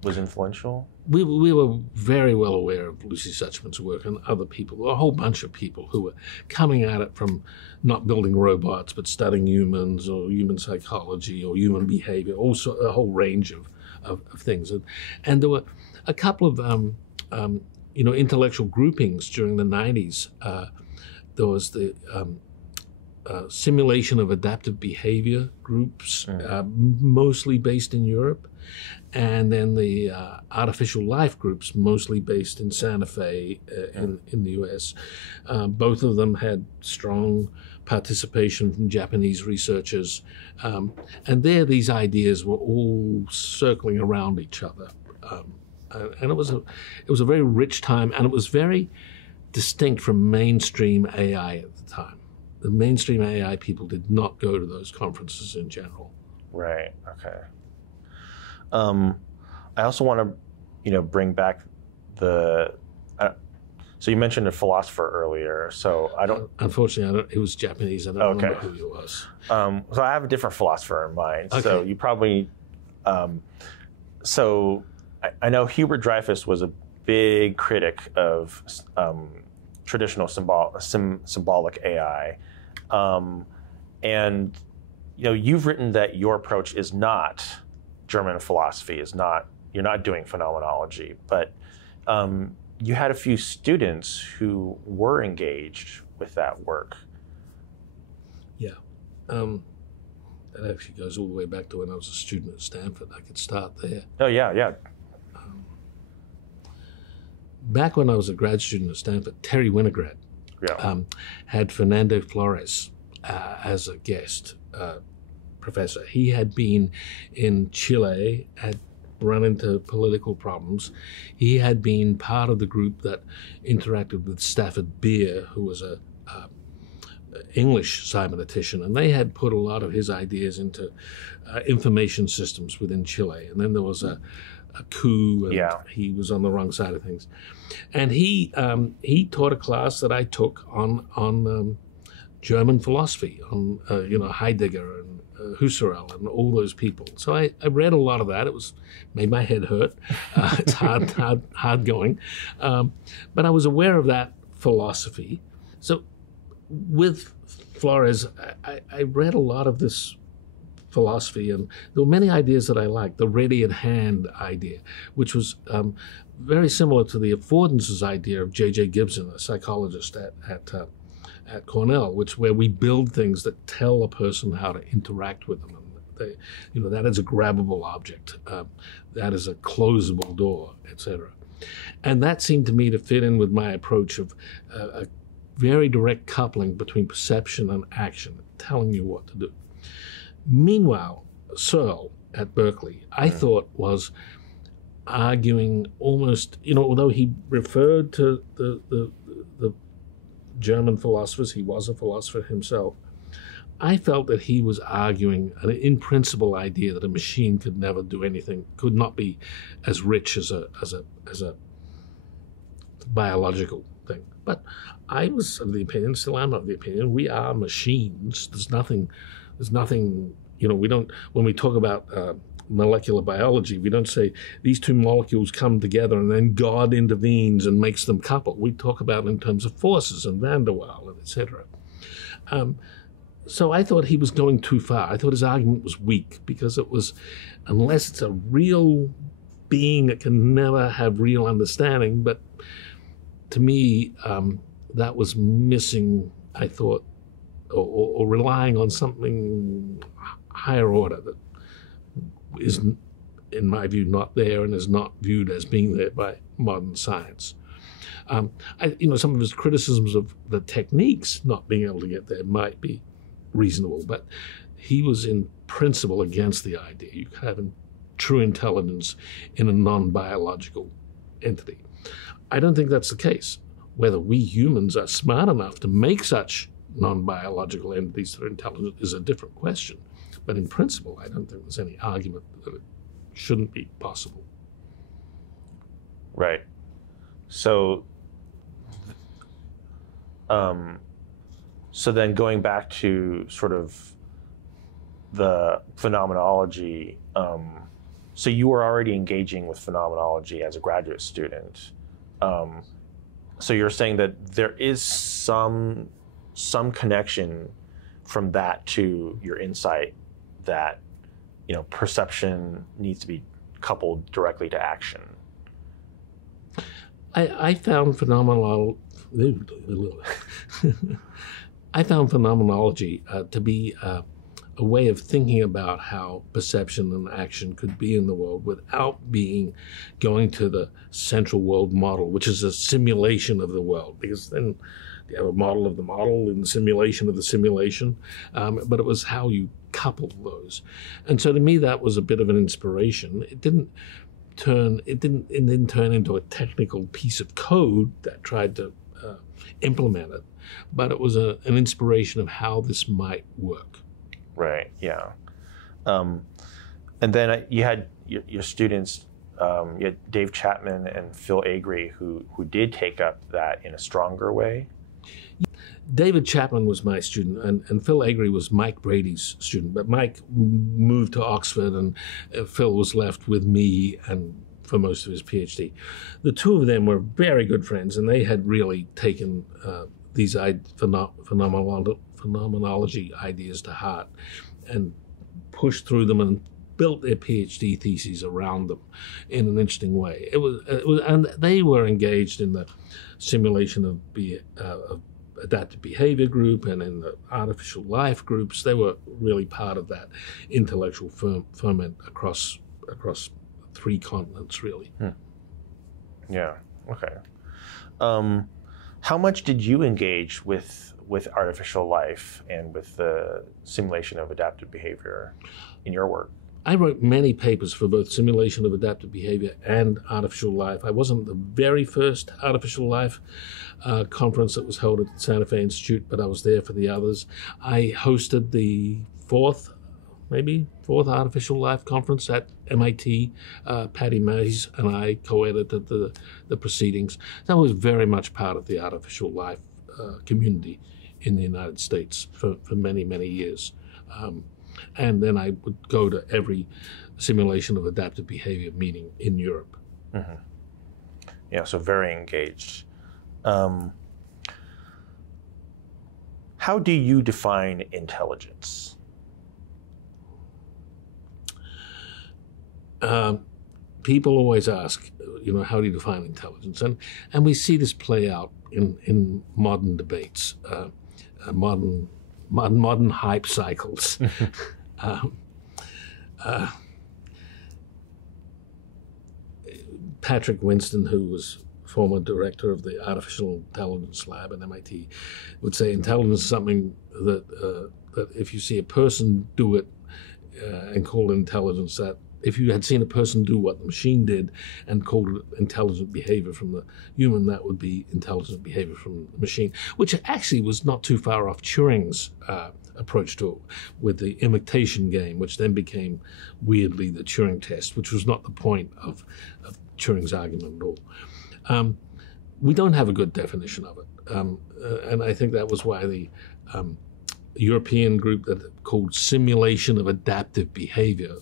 was influential? We were very well aware of Lucy Suchman's work and other people, a whole bunch of people who were coming at it from not building robots, but studying humans or human psychology or human behavior, also a whole range of things. And there were a couple of intellectual groupings during the 90s. There was the simulation of adaptive behavior groups, mostly based in Europe, and then the artificial life groups, mostly based in Santa Fe in the US. Both of them had strong participation from Japanese researchers, and there these ideas were all circling around each other. And it was a very rich time, and it was very distinct from mainstream AI at the time. The mainstream AI people did not go to those conferences in general. Right. Okay. I also want to, bring back the. So you mentioned a philosopher earlier. So I don't. Unfortunately, he was Japanese. I don't remember who he was. So I have a different philosopher in mind. Okay. So you probably. So I know Hubert Dreyfus was a big critic of traditional symbolic AI. And you've written that your approach is not German philosophy, you're not doing phenomenology, but you had a few students who were engaged with that work. Yeah. That actually goes all the way back to when I was a student at Stanford. I could start there. Oh, yeah. Back when I was a grad student at Stanford, Terry Winograd had Fernando Flores as a guest professor. He had been in Chile, had run into political problems. He had been part of the group that interacted with Stafford Beer, who was English cybernetician, and they had put a lot of his ideas into information systems within Chile. And then there was a coup, and he was on the wrong side of things. And he taught a class that I took on German philosophy, on Heidegger and Husserl and all those people. So I read a lot of that. It made my head hurt. It's hard going. But I was aware of that philosophy. So with Flores, I read a lot of this philosophy, and there were many ideas that I liked. The ready at hand idea, which was very similar to the affordances idea of J.J. Gibson, a psychologist at Cornell, where we build things that tell a person how to interact with them. And that is a grabbable object, that is a closable door, etc. And that seemed to me to fit in with my approach of a very direct coupling between perception and action, telling you what to do. Meanwhile, Searle at Berkeley, I thought was arguing almost, although he referred to the German philosophers, he was a philosopher himself, I felt that he was arguing an in-principle idea that a machine could never do anything, could not be as rich as a biological thing. But I was of the opinion, still am of the opinion, we are machines. There's nothing, we don't, when we talk about molecular biology, we don't say these two molecules come together and then God intervenes and makes them couple. We talk about it in terms of forces and van der Waal, and etc. So I thought he was going too far. I thought his argument was weak because it was, unless it's a real being, it can never have real understanding. But to me, that was missing, I thought, or relying on something higher order that is, in my view, not there and is not viewed as being there by modern science. Some of his criticisms of the techniques not being able to get there might be reasonable, but he was in principle against the idea you can have true intelligence in a non-biological entity. I don't think that's the case. Whether we humans are smart enough to make such non-biological entities that are intelligent is a different question. But in principle, I don't think there's any argument that it shouldn't be possible. Right. So, so then going back to sort of the phenomenology, so you were already engaging with phenomenology as a graduate student. So you're saying that there is some connection from that to your insight that, perception needs to be coupled directly to action. I found phenomenology to be a way of thinking about how perception and action could be in the world without going to the central world model, which is a simulation of the world, because then you have a model of the model and the simulation of the simulation, but it was how you couple those. And so to me, that was a bit of an inspiration. It didn't turn into a technical piece of code that tried to implement it, but it was an inspiration of how this might work. Right, yeah. And then you had your students, you had Dave Chapman and Phil Agre, who did take up that in a stronger way. David Chapman was my student, and Phil Agre was Mike Brady's student. But Mike moved to Oxford, and Phil was left with me and for most of his PhD. The two of them were very good friends, and they had really taken these phenomenology ideas to heart and pushed through them and built their PhD theses around them in an interesting way. It was, and they were engaged in the simulation of adaptive behavior group and in the artificial life groups. They were really part of that intellectual ferment across 3 continents, really. Yeah. Okay. How much did you engage with artificial life and with the simulation of adaptive behavior in your work? I wrote many papers for both simulation of adaptive behavior and artificial life. I wasn't the very first artificial life conference that was held at the Santa Fe Institute, but I was there for the others. I hosted the fourth artificial life conference at MIT. Patty Mays and I co-edited the proceedings. That was very much part of the artificial life community in the United States for many, many years. And then I would go to every simulation of adaptive behavior meeting in Europe. Mm-hmm. Yeah, so very engaged. How do you define intelligence? People always ask, how do you define intelligence? And we see this play out in modern debates, modern hype cycles. Patrick Winston, who was former director of the Artificial Intelligence Lab at MIT, would say intelligence is something that if you see a person do it and call it intelligence, that if you had seen a person do what the machine did and called it intelligent behavior from the human, that would be intelligent behavior from the machine, which actually was not too far off Turing's approach to it with the imitation game, which then became weirdly the Turing test, which was not the point of Turing's argument at all. We don't have a good definition of it, and I think that was why the European group that called simulation of adaptive behavior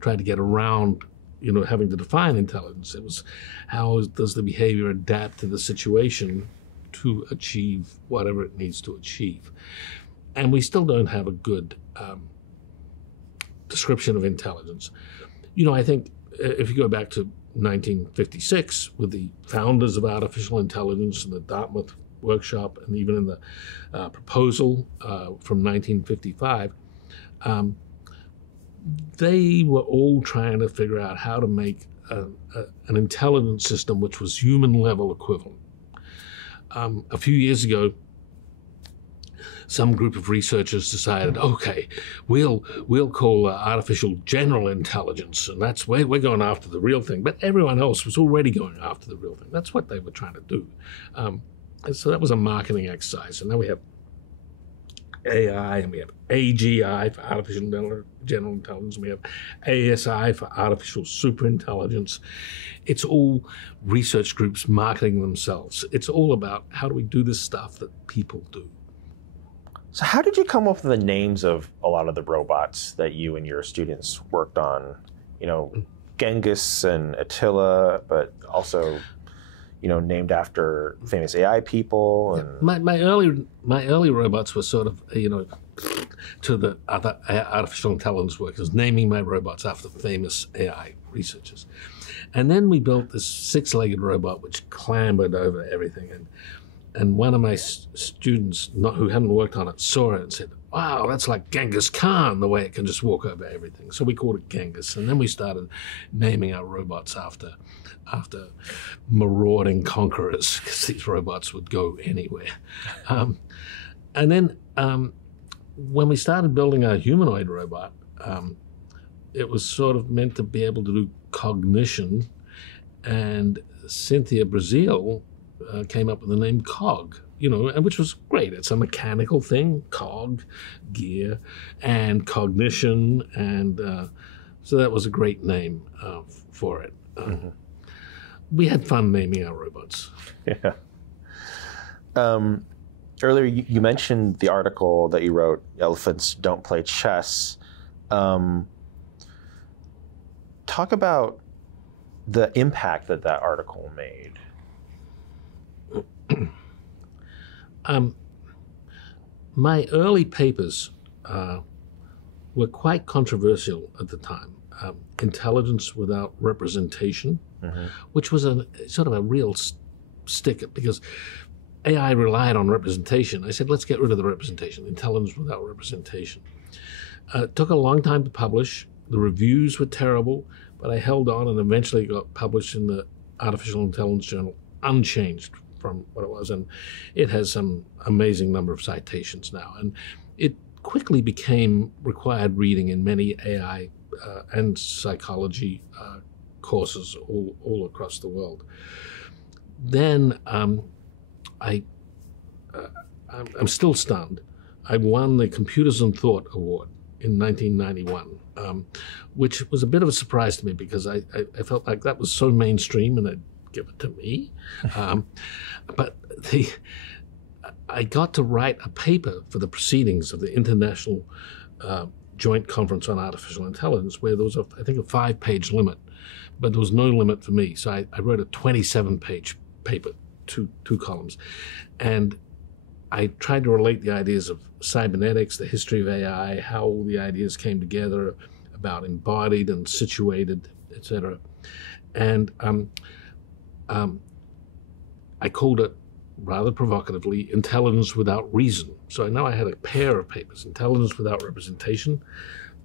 tried to get around, having to define intelligence. It was how does the behavior adapt to the situation to achieve whatever it needs to achieve. And we still don't have a good description of intelligence. I think if you go back to 1956 with the founders of artificial intelligence and the Dartmouth workshop, and even in the proposal from 1955, they were all trying to figure out how to make an intelligence system which was human-level equivalent. A few years ago, some group of researchers decided, okay, we'll call artificial general intelligence, and that's we're going after the real thing. But everyone else was already going after the real thing. That's what they were trying to do. And so that was a marketing exercise. And now we have AI, and we have AGI for artificial general intelligence, and we have ASI for artificial superintelligence. It's all research groups marketing themselves. It's all about how do we do this stuff that people do. So how did you come up with the names of a lot of the robots that you and your students worked on? Genghis and Attila, but also named after famous AI people. And my early robots were sort of, to the other artificial intelligence workers, naming my robots after famous AI researchers. And then we built this six-legged robot which clambered over everything. And one of my students, who hadn't worked on it, saw it and said, wow, that's like Genghis Khan, the way it can just walk over everything. So we called it Genghis. And then we started naming our robots after marauding conquerors, because these robots would go anywhere. And then when we started building our humanoid robot, it was sort of meant to be able to do cognition. And Cynthia Brazil came up with the name Cog, and which was great. It's a mechanical thing, cog, gear, and cognition, and so that was a great name for it. Mm-hmm. We had fun naming our robots. Yeah. Earlier, you mentioned the article that you wrote, Elephants Don't Play Chess. Talk about the impact that article made. My early papers were quite controversial at the time. Intelligence without representation, mm-hmm. which was a sort of a real sticker, because AI relied on representation. I said, let's get rid of the representation, intelligence without representation. It took a long time to publish. The reviews were terrible, but I held on and eventually got published in the Artificial Intelligence Journal, unchanged from what it was. And it has some amazing number of citations now. And it quickly became required reading in many AI and psychology courses all across the world. Then I'm still stunned. I won the Computers and Thought Award in 1991, which was a bit of a surprise to me because I felt like that was so mainstream and they'd give it to me. But I got to write a paper for the proceedings of the International Joint Conference on Artificial Intelligence, where there was, I think, a 5-page limit, but there was no limit for me. So I wrote a 27-page paper, two columns, and I tried to relate the ideas of cybernetics, the history of AI, how all the ideas came together about embodied and situated, etc. And I called it, rather provocatively, Intelligence Without Reason. So I know I had a pair of papers, Intelligence Without Representation,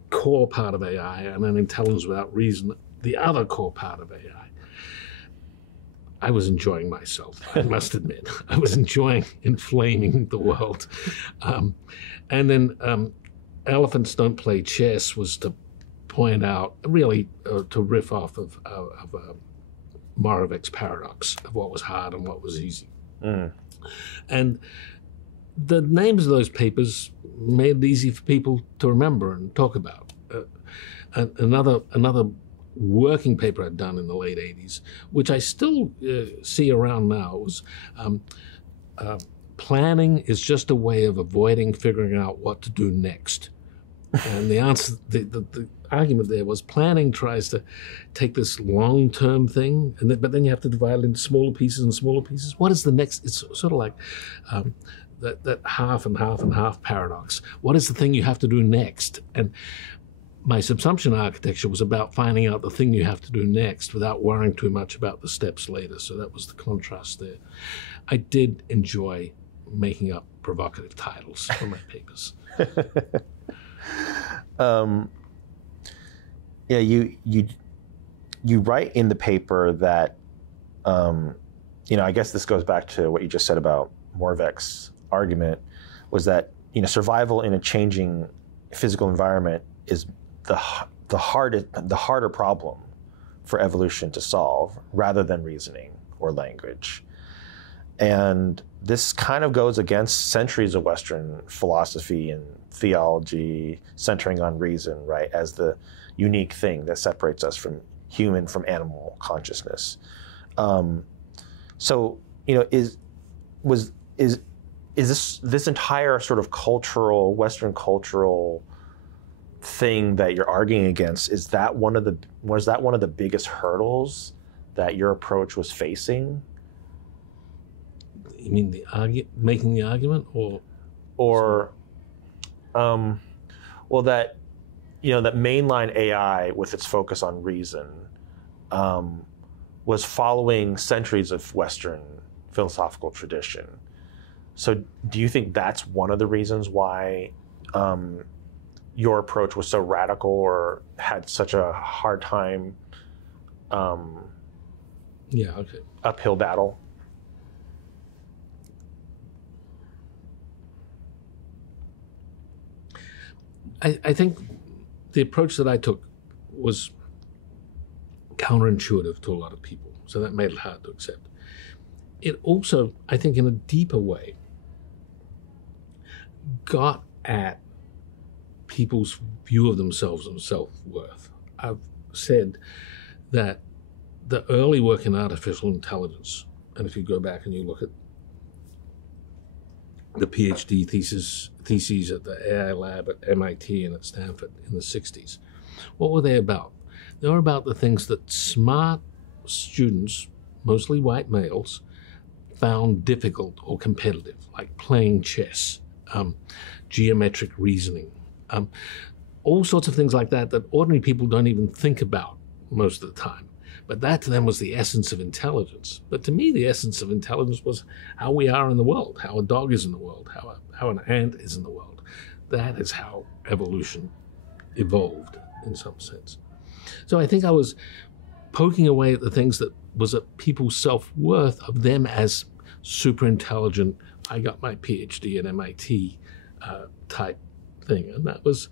core part of AI, and then Intelligence Without Reason, the other core part of AI. I was enjoying myself, I must admit. I was enjoying inflaming the world. And then Elephants Don't Play Chess was to point out, really to riff off of Moravec's paradox of what was hard and what was easy. And the names of those papers made it easy for people to remember and talk about. Another working paper I'd done in the late 80s, which I still see around now, was planning is just a way of avoiding figuring out what to do next. And the answer, the argument there was planning tries to take this long-term thing, but then you have to divide it into smaller pieces and smaller pieces. What is the next? It's sort of like that half and half and half paradox. What is the thing you have to do next? And my subsumption architecture was about finding out the thing you have to do next without worrying too much about the steps later. So that was the contrast there. I did enjoy making up provocative titles for my papers. Yeah, you write in the paper that, I guess this goes back to what you just said about Moravec's argument, was that, survival in a changing physical environment is the harder problem for evolution to solve, rather than reasoning or language. And this kind of goes against centuries of Western philosophy and theology centering on reason, right, as the unique thing that separates us from animal consciousness. So, is this entire sort of Western cultural thing that you're arguing against, was that one of the biggest hurdles that your approach was facing? You mean making the argument, or that that mainline AI with its focus on reason was following centuries of Western philosophical tradition. So do you think that's one of the reasons why your approach was so radical or had such a hard time uphill battle? I think the approach that I took was counterintuitive to a lot of people, so that made it hard to accept. It also, I think, in a deeper way, got at people's view of themselves and self-worth. I've said that the early work in artificial intelligence, and if you go back and you look at the Ph.D. theses at the AI lab at MIT and at Stanford in the 60s, what were they about? They were about the things that smart students, mostly white males, found difficult or competitive, like playing chess, geometric reasoning, all sorts of things like that ordinary people don't even think about most of the time. But that to them was the essence of intelligence. But to me, the essence of intelligence was how we are in the world, how a dog is in the world, how an ant is in the world. That is how evolution evolved in some sense. So I think I was poking away at the things that was at people's self-worth of them as super intelligent. I got my PhD at MIT type thing, and that was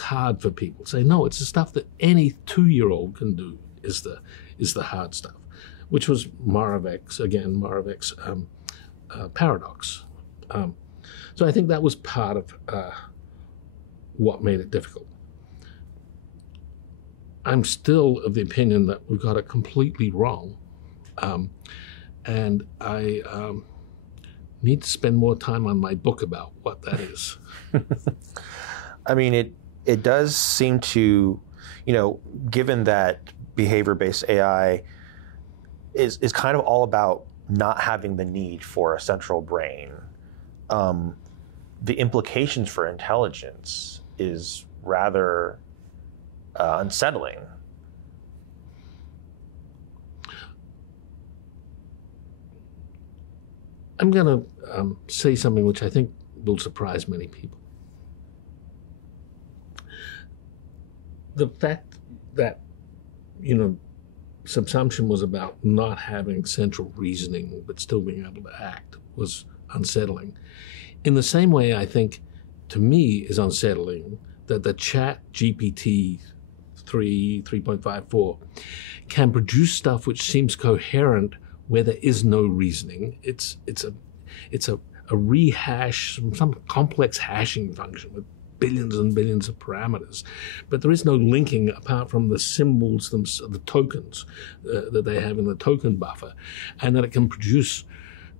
hard for people. Say, no, it's the stuff that any 2-year-old can do is the hard stuff, which was Moravec's paradox. So I think that was part of what made it difficult. I'm still of the opinion that we got it completely wrong, and I need to spend more time on my book about what that is. I mean, it does seem to, given that behavior-based AI is kind of all about not having the need for a central brain, the implications for intelligence is rather unsettling. I'm going to say something which I think will surprise many people. The fact that, subsumption was about not having central reasoning but still being able to act was unsettling. In the same way, I think, to me, is unsettling that the Chat GPT 3.54 can produce stuff which seems coherent where there is no reasoning. It's a rehash, some complex hashing function with billions and billions of parameters, but there is no linking apart from the symbols, the tokens that they have in the token buffer, and that it can produce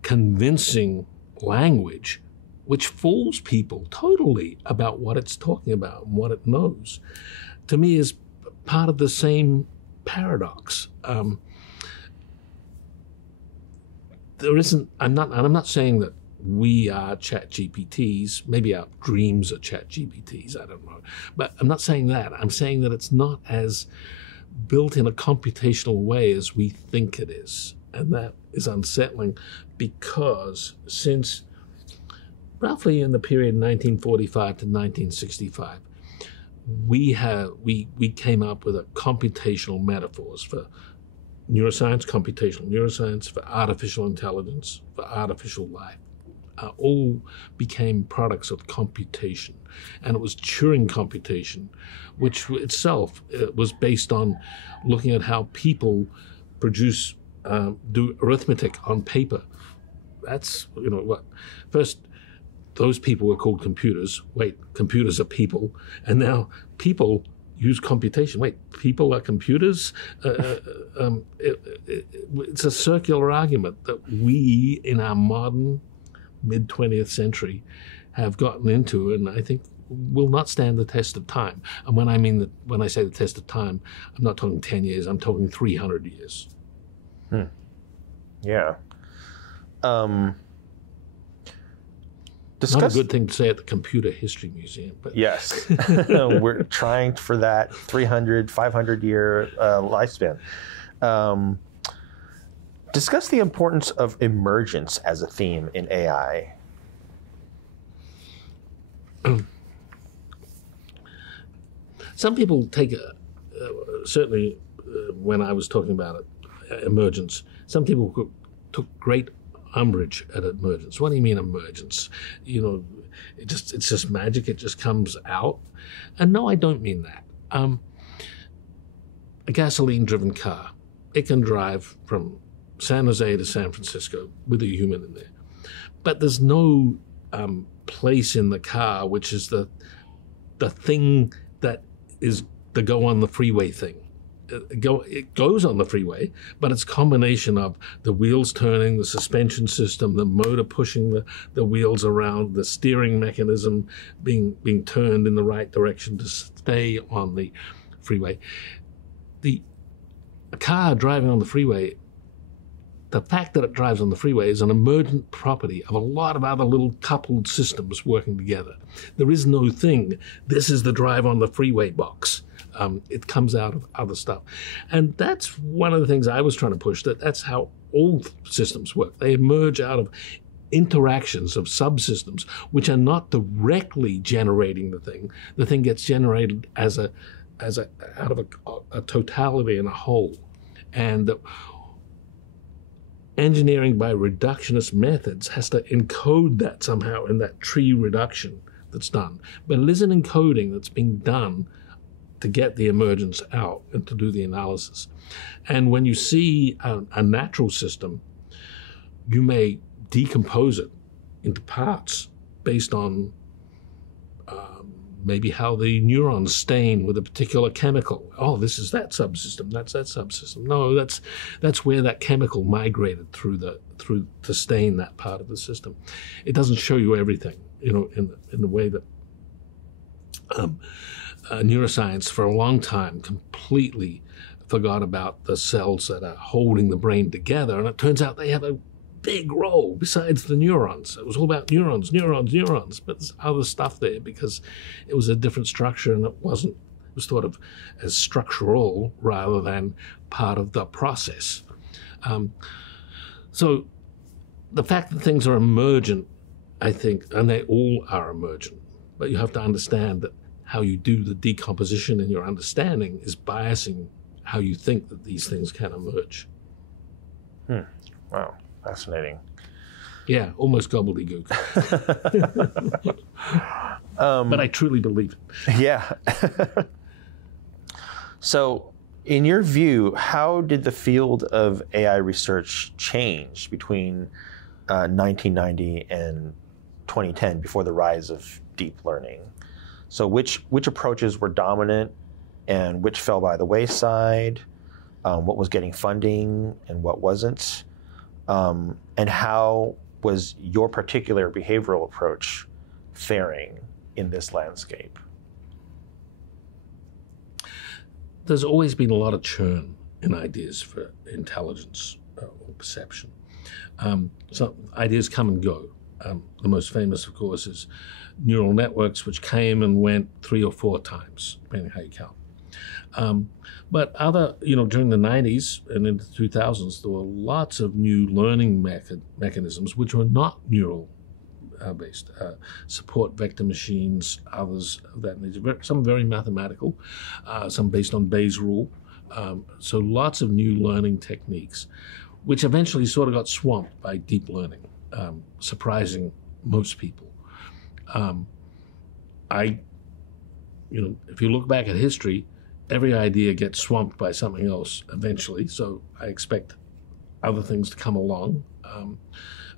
convincing language which fools people totally about what it's talking about and what it knows. To me, is part of the same paradox. There isn't. I'm not saying that we are Chat GPTs. Maybe our dreams are Chat GPTs. I don't know. But I'm not saying that. I'm saying that it's not as built in a computational way as we think it is, and that is unsettling because since roughly in the period 1945 to 1965, we came up with a computational metaphors for neuroscience, computational neuroscience, for artificial intelligence, for artificial life. All became products of computation. And it was Turing computation, which itself was based on looking at how people do arithmetic on paper. That's, what. First, those people were called computers. Wait, computers are people. And now people use computation. Wait, people are computers? It's a circular argument that we, in our modern mid-20th century, have gotten into, and I think will not stand the test of time. And when I say the test of time, I'm not talking 10 years, I'm talking 300 years. Yeah. Not a good thing to say at the Computer History Museum. But yes. We're trying for that 300, 500-year lifespan. Discuss the importance of emergence as a theme in AI. Some people take, certainly when I was talking about it, emergence, some people took great umbrage at emergence. What do you mean emergence? It's just magic. It just comes out. And no, I don't mean that. A gasoline-driven car, it can drive from San Jose to San Francisco with a human in there. But there's no place in the car which is the thing that is the go on the freeway thing. It goes on the freeway, but it's a combination of the wheels turning, the suspension system, the motor pushing the wheels around, the steering mechanism being turned in the right direction to stay on the freeway. A car driving on the freeway, the fact that it drives on the freeway is an emergent property of a lot of other little coupled systems working together. There is no thing, this is the drive on the freeway box. It comes out of other stuff. And that's one of the things I was trying to push, that's how all systems work. They emerge out of interactions of subsystems, which are not directly generating the thing. The thing gets generated out of a totality and a whole. And engineering by reductionist methods has to encode that somehow in that tree reduction that's done, but it is an encoding that's being done to get the emergence out and to do the analysis. And when you see a natural system, you may decompose it into parts based on maybe how the neurons stain with a particular chemical. Oh, this is that subsystem. That's that subsystem. No, that's where that chemical migrated through to stain that part of the system. It doesn't show you everything, in the way that neuroscience for a long time completely forgot about the cells that are holding the brain together, and it turns out they have a big role besides the neurons. It was all about neurons, but there's other stuff there because it was a different structure, and it was thought of as structural rather than part of the process. So the fact that things are emergent, I think, and they all are emergent, but you have to understand that how you do the decomposition in your understanding is biasing how you think that these things can emerge. Wow. Fascinating. Yeah, almost gobbledygook. But I truly believe it. Yeah. So, in your view, how did the field of AI research change between 1990 and 2010, before the rise of deep learning? So, which approaches were dominant and which fell by the wayside? What was getting funding and what wasn't? And how was your particular behavioral approach faring in this landscape? There's always been a lot of churn in ideas for intelligence or perception. So ideas come and go. The most famous, of course, is neural networks, which came and went 3 or 4 times, depending on how you count. But during the 90s and into the 2000s, there were lots of new learning mechanisms which were not neural based. Support vector machines, others of that nature. Some very mathematical, some based on Bayes' rule. So lots of new learning techniques, which eventually sort of got swamped by deep learning, surprising most people. If you look back at history, every idea gets swamped by something else eventually, so I expect other things to come along.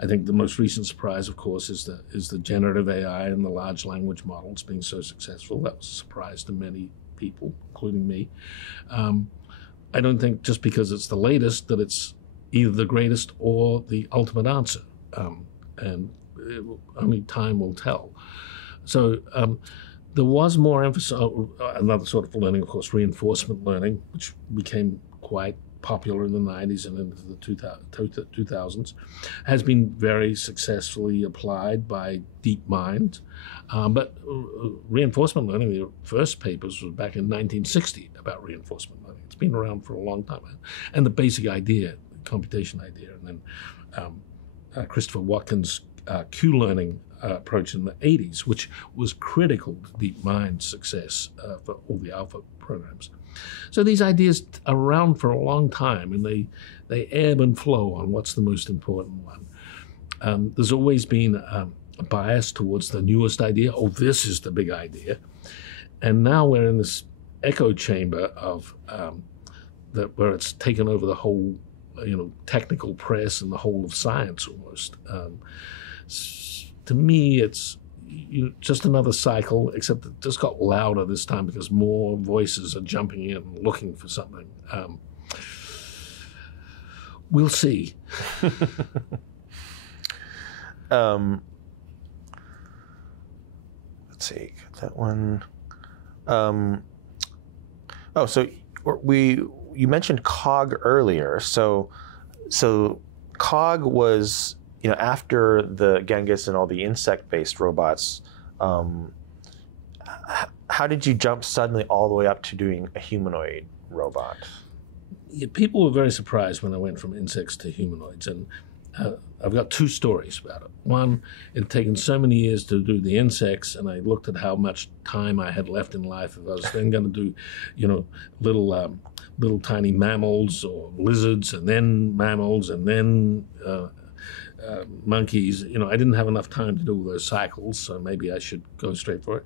I think the most recent surprise, of course, is the generative AI and the large language models being so successful. That was a surprise to many people, including me. I don't think just because it's the latest that it's either the greatest or the ultimate answer, and only time will tell. So there was more emphasis on another sort of learning, of course, reinforcement learning, which became quite popular in the 90s and into the 2000s, has been very successfully applied by DeepMind. But reinforcement learning, the first papers was back in 1960 about reinforcement learning. It's been around for a long time. And the basic idea, the computation idea, and then Christopher Watkins' Q-learning approach in the 80s, which was critical to DeepMind's success for all the alpha programs. So these ideas are around for a long time, and they ebb and flow on what's the most important one. There's always been a bias towards the newest idea. Oh, this is the big idea. And now we're in this echo chamber of where it's taken over the whole technical press and the whole of science almost. To me, it's just another cycle, except it just got louder this time because more voices are jumping in looking for something. We'll see. Let's see, got that one. So you mentioned COG earlier. So COG was, after the Genghis and all the insect-based robots, how did you jump suddenly all the way up to doing a humanoid robot? Yeah, people were very surprised when I went from insects to humanoids, and I've got 2 stories about it. One, it had taken so many years to do the insects, and I looked at how much time I had left in life. If I was then going to do, little tiny mammals or lizards, and then mammals, and then monkeys. I didn't have enough time to do all those cycles, so maybe I should go straight for it.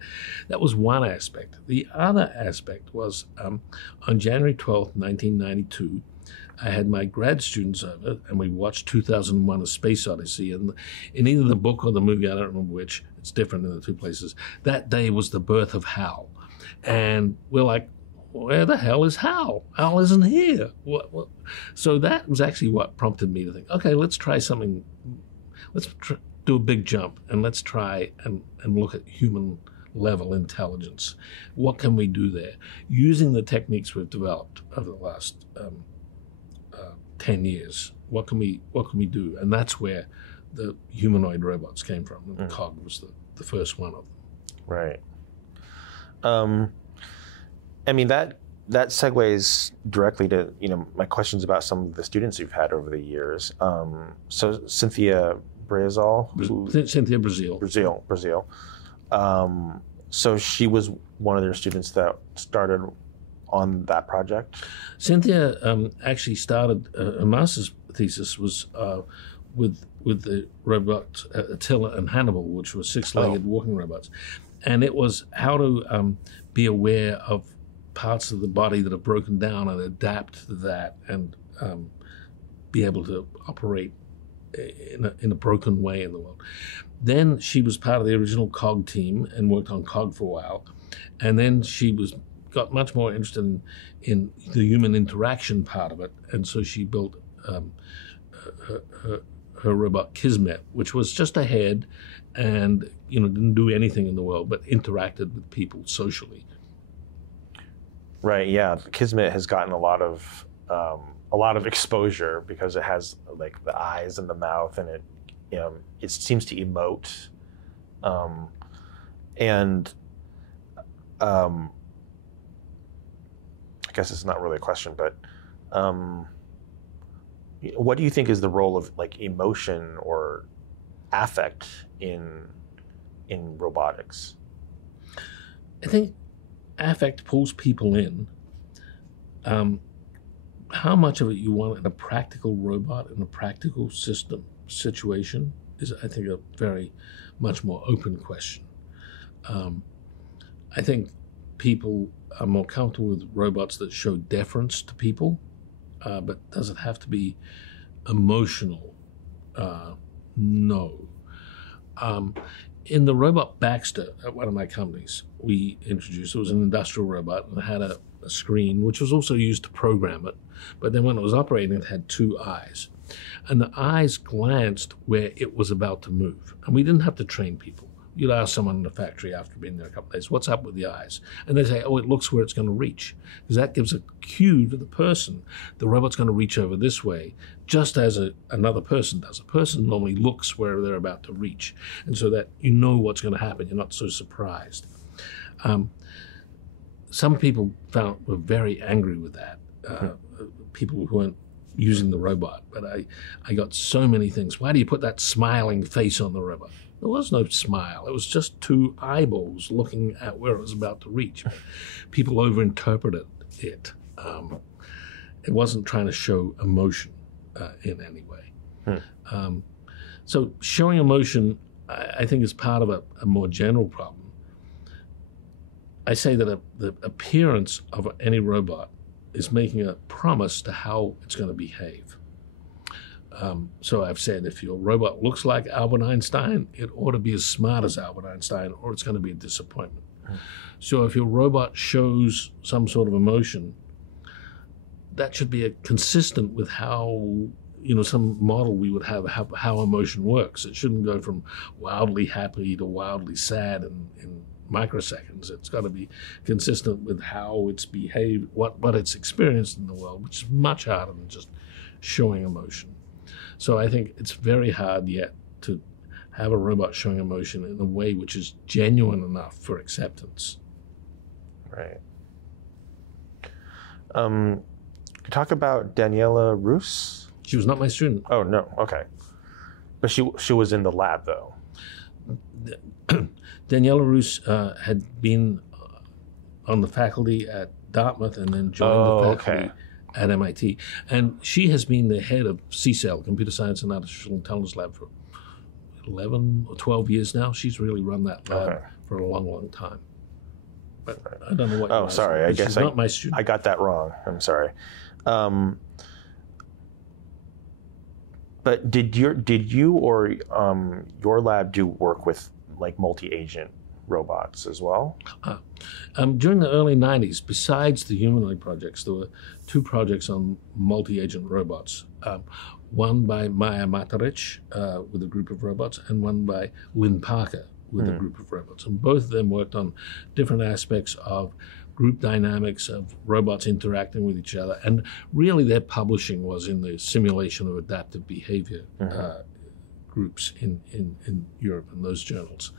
That was one aspect. The other aspect was on January 12th, 1992, I had my grad students over, and we watched 2001: A Space Odyssey. And in either the book or the movie, I don't remember which, it's different in the two places, that day was the birth of Hal. And we're like, where the hell is Hal? Hal isn't here. What? So that was actually what prompted me to think, okay, let's try something. Let's do a big jump, and let's try and look at human-level intelligence. What can we do there? Using the techniques we've developed over the last 10 years, what can we do? And that's where the humanoid robots came from. And the cog was the first one of them. Right. I mean, that segues directly to my questions about some of the students you've had over the years. So Cynthia Brazil, Cynthia Brazil. So she was one of their students that started on that project. Cynthia actually started a master's thesis was with the robot Attila and Hannibal, which were six-legged walking robots, and it was how to be aware of parts of the body that have broken down and adapt to that and be able to operate in a broken way in the world. Then she was part of the original COG team and worked on COG for a while, and then she got much more interested in the human interaction part of it, and so she built her robot Kismet, which was just a head and didn't do anything in the world but interacted with people socially. Right. Yeah. Kismet has gotten a lot of exposure because it has like the eyes and the mouth, and it seems to emote, and I guess it's not really a question, but what do you think is the role of like emotion or affect in robotics? I think affect pulls people in. How much of it you want in a practical robot, in a practical situation is, I think, a very much more open question. I think people are more comfortable with robots that show deference to people, but does it have to be emotional? No. In the robot Baxter at one of my companies, we introduced, it was an industrial robot and it had a screen, which was also used to program it. But then when it was operating, it had two eyes. And the eyes glanced where it was about to move. And we didn't have to train people. You'd ask someone in the factory after being there a couple of days, what's up with the eyes? And they say, oh, it looks where it's going to reach. Because that gives a cue to the person. The robot's going to reach over this way, just as another person does. A person normally looks where they're about to reach. And so that you know what's going to happen. You're not so surprised. Some people were very angry with that. People who weren't using the robot. But I got so many things. Why do you put that smiling face on the robot? There was no smile. It was just two eyeballs looking at where it was about to reach. People overinterpreted it. It wasn't trying to show emotion in any way. So showing emotion, I think, is part of a more general problem. I say that the appearance of any robot is making a promise to how it's going to behave. So I've said if your robot looks like Albert Einstein, it ought to be as smart as Albert Einstein, or it's going to be a disappointment. So if your robot shows some sort of emotion, that should be consistent with how, some model we would have how emotion works. It shouldn't go from wildly happy to wildly sad in microseconds. It's got to be consistent with how it's behaved, what it's experienced in the world, which is much harder than just showing emotion. So I think it's very hard yet to have a robot showing emotion in a way which is genuine enough for acceptance. Right. Talk about Daniela Rus. She was not my student. Oh, no. Okay. But she was in the lab, though. Daniela Rus had been on the faculty at Dartmouth and then joined the faculty at MIT. And she has been the head of CSAIL, Computer Science and Artificial Intelligence Lab, for 11 or 12 years now. She's really run that lab for a long, long time. But I don't know what. Oh, sorry. I guess she's not my student. I got that wrong. I'm sorry. But did you or your lab do work with like multi-agent robots as well? During the early 90s, besides the humanoid projects, there were 2 projects on multi-agent robots. One by Maya Matarich with a group of robots, and one by Lynn Parker with a group of robots. And both of them worked on different aspects of group dynamics, of robots interacting with each other. And really their publishing was in the simulation of adaptive behavior groups in Europe and those journals.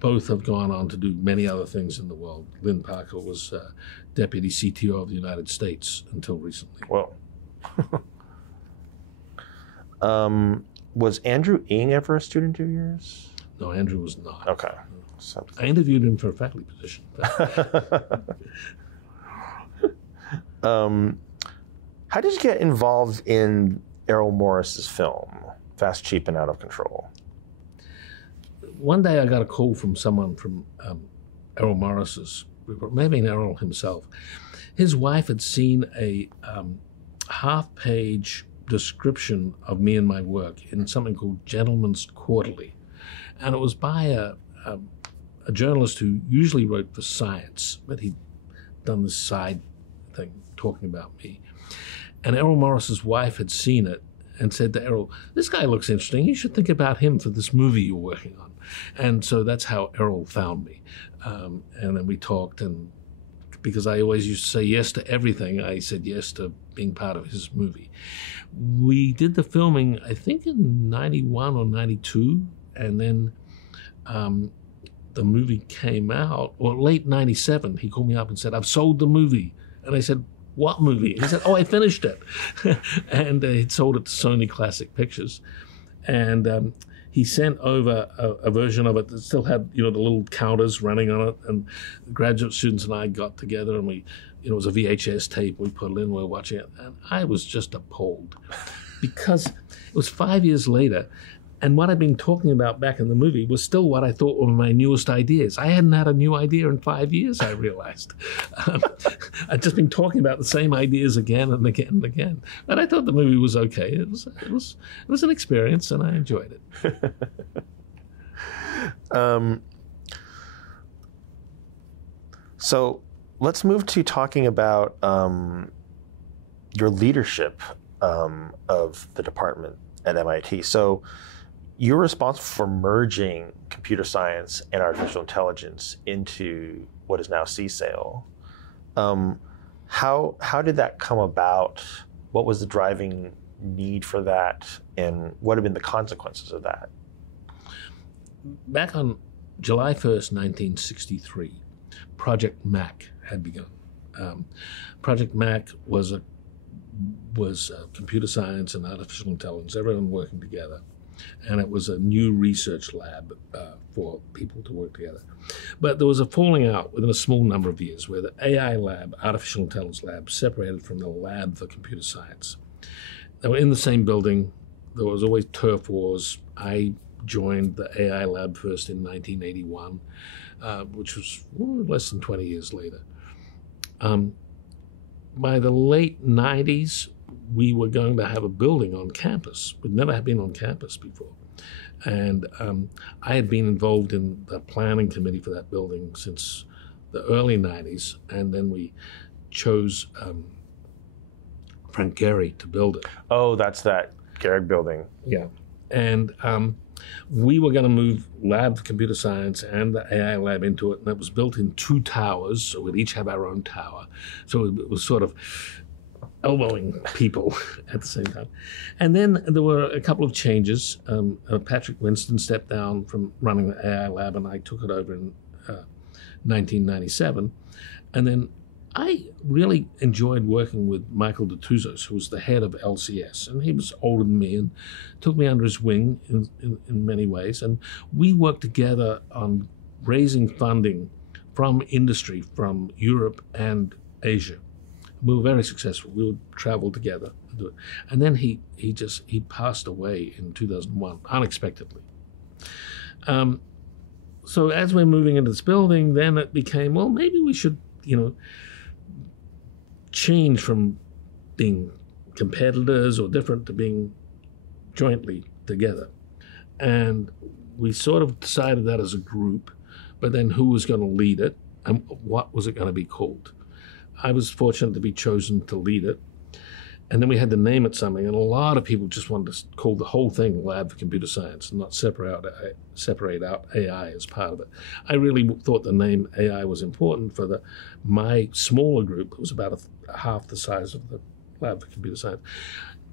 Both have gone on to do many other things in the world. Lynn Parker was deputy CTO of the United States until recently. Well, was Andrew Ng ever a student of yours? No, Andrew was not. Okay. I interviewed him for a faculty position. How did you get involved in Errol Morris's film, Fast, Cheap, and Out of Control? One day I got a call from someone from Errol Morris's, maybe Errol himself. His wife had seen a half-page description of me and my work in something called Gentleman's Quarterly. And it was by a journalist who usually wrote for science, but he'd done this side thing talking about me. And Errol Morris's wife had seen it and said to Errol, "This guy looks interesting. You should think about him for this movie you're working on." And so that's how Errol found me. And then we talked, and because I always used to say yes to everything, I said yes to being part of his movie. We did the filming, I think, in 91 or 92, and then the movie came out, or late 97, he called me up and said, "I've sold the movie." And I said, "What movie?" And he said, "Oh, I finished it." And he'd sold it to Sony Classic Pictures. And he sent over a version of it that still had, the little counters running on it. And graduate students and I got together, and it was a VHS tape. We put it in, we were watching it. And I was just appalled because it was 5 years later. And what I'd been talking about back in the movie was still what I thought were my newest ideas. I hadn't had a new idea in 5 years, I realized. I'd just been talking about the same ideas again and again and again. But I thought the movie was okay. It was an experience, and I enjoyed it. So let's move to talking about your leadership of the department at MIT. So you're responsible for merging computer science and artificial intelligence into what is now CSAIL. How did that come about? What was the driving need for that, and what have been the consequences of that? Back on July 1st, 1963, Project Mac had begun. Project Mac was computer science and artificial intelligence, everyone working together. And it was a new research lab for people to work together. But there was a falling out within a small number of years where the AI lab, artificial intelligence lab, separated from the lab for computer science. They were in the same building. There was always turf wars. I joined the AI lab first in 1981, which was less than 20 years later. By the late 90s, we were going to have a building on campus. We'd never been on campus before. And I had been involved in the planning committee for that building since the early 90s, and then we chose Frank Gehry to build it. Oh, that's that Gehry building. Yeah. And we were going to move lab for computer science and the AI lab into it, and it was built in 2 towers, so we'd each have our own tower. So it was sort of elbowing people at the same time. And then there were a couple of changes. Patrick Winston stepped down from running the AI lab, and I took it over in 1997. And then I really enjoyed working with Michael Detouzos, who was the head of LCS, and he was older than me and took me under his wing in many ways. And we worked together on raising funding from industry, from Europe and Asia. We were very successful. We would travel together and do it. And then he passed away in 2001 unexpectedly. So as we're moving into this building, then it became, well, maybe we should, change from being competitors or different to being jointly together. And we sort of decided that as a group, but then who was going to lead it and what was it going to be called? I was fortunate to be chosen to lead it. And then we had to name it something, and a lot of people just wanted to call the whole thing Lab for Computer Science and not separate out AI as part of it. I really thought the name AI was important for my smaller group. It was about half the size of the Lab for Computer Science.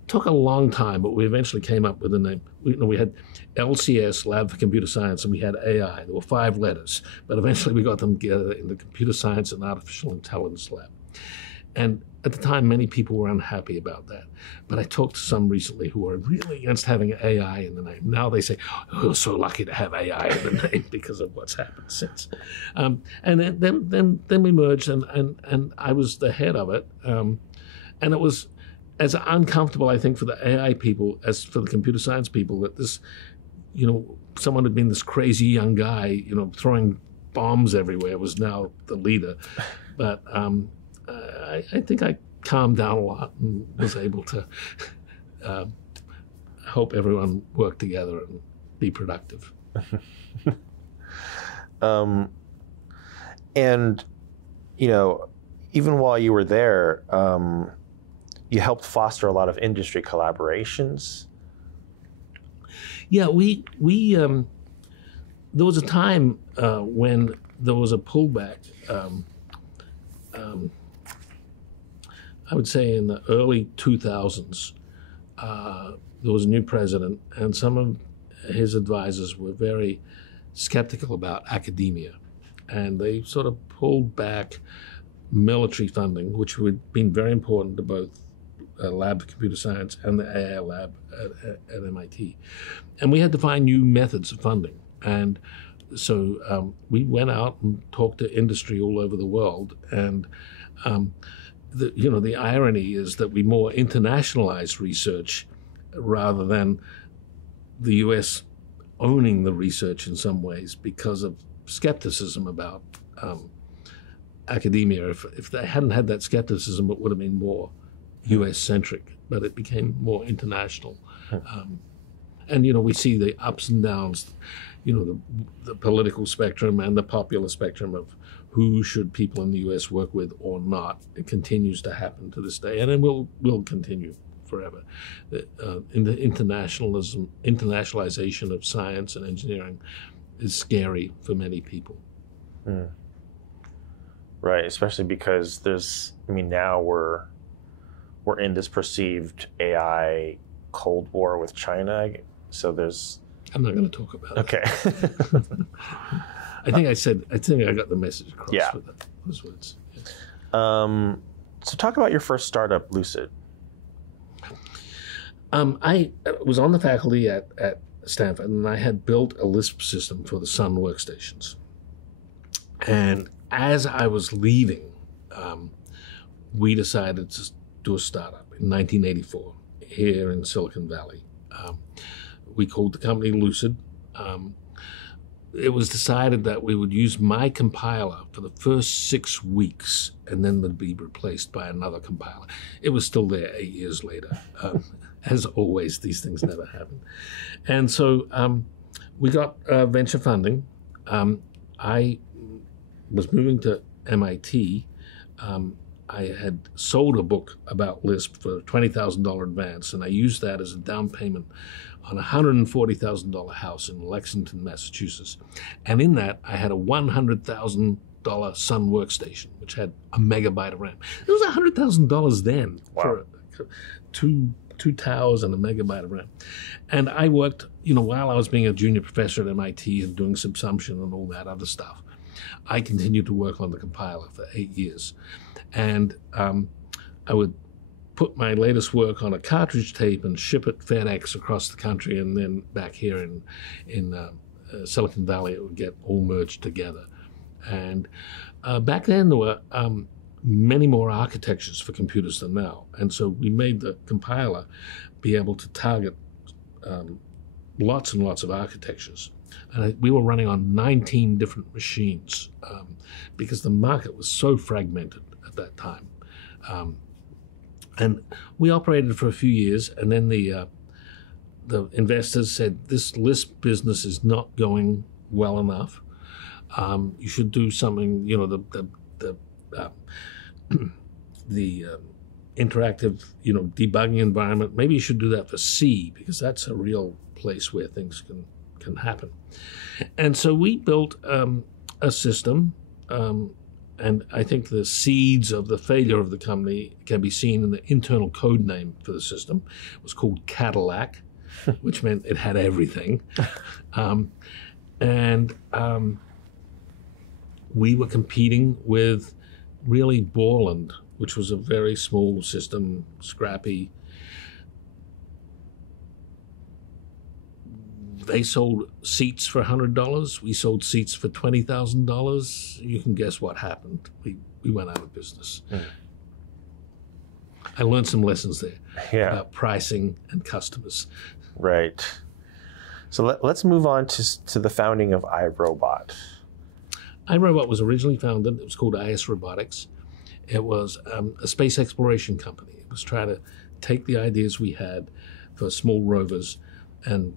It took a long time, but we eventually came up with a name. We had LCS, Lab for Computer Science, and we had AI. There were 5 letters, but eventually we got them together in the Computer Science and Artificial Intelligence Lab. And at the time, many people were unhappy about that. But I talked to some recently who are really against having AI in the name. Now they say, oh, we're so lucky to have AI in the name because of what's happened since. And then we merged, and I was the head of it. And it was as uncomfortable, I think, for the AI people as for the computer science people that this, someone had been this crazy young guy, throwing bombs everywhere was now the leader. But I think I calmed down a lot and was able to help everyone work together and be productive. And, even while you were there, you helped foster a lot of industry collaborations. Yeah, we there was a time when there was a pullback. I would say in the early 2000s, there was a new president, and some of his advisors were very skeptical about academia. And they sort of pulled back military funding, which had been very important to both Lab for Computer Science and the AI lab at MIT. And we had to find new methods of funding. And so we went out and talked to industry all over the world. And the irony is that we more internationalized research rather than the U.S. owning the research in some ways because of skepticism about academia. If they hadn't had that skepticism, it would have been more U.S.-centric, but it became more international. And, we see the ups and downs, the political spectrum and the popular spectrum of who should people in the U.S. work with or not. It continues to happen to this day, and it will continue forever. In the internationalization of science and engineering is scary for many people. Mm. Right, especially because now we're in this perceived AI Cold War with China. So I'm not going to talk about it. Okay. I think I got the message across with those words. Yes. So talk about your first startup, Lucid. I was on the faculty at Stanford, and I had built a LISP system for the Sun workstations. And as I was leaving, we decided to do a startup in 1984 here in Silicon Valley. We called the company Lucid. It was decided that we would use my compiler for the first 6 weeks and then would be replaced by another compiler. It was still there 8 years later. As always, these things never happen. And so we got venture funding. I was moving to MIT. I had sold a book about Lisp for a $20,000 advance, and I used that as a down payment on a $140,000 house in Lexington, Massachusetts. And in that, I had a $100,000 Sun workstation, which had a megabyte of RAM. It was $100,000 then for two towers and a megabyte of RAM. And I worked, while I was being a junior professor at MIT and doing Subsumption and all that other stuff, I continued to work on the compiler for 8 years. And I would put my latest work on a cartridge tape and ship it FedEx across the country, and then back here in Silicon Valley, it would get all merged together. And back then there were many more architectures for computers than now. And so we made the compiler be able to target lots and lots of architectures. And we were running on 19 different machines because the market was so fragmented at that time. And we operated for a few years, and then the investors said, this LISP business is not going well enough. You should do something, the interactive, debugging environment. Maybe you should do that for C, because that's a real place where things can happen. And so we built a system, and I think the seeds of the failure of the company can be seen in the internal code name for the system. It was called Cadillac, which meant it had everything. We were competing with really Borland, which was a very small system, scrappy. They sold seats for $100. We sold seats for $20,000. You can guess what happened. We went out of business. I learned some lessons there about pricing and customers. Right. So let's move on to the founding of iRobot. iRobot was originally founded, it was called IS Robotics. It was a space exploration company. It was trying to take the ideas we had for small rovers and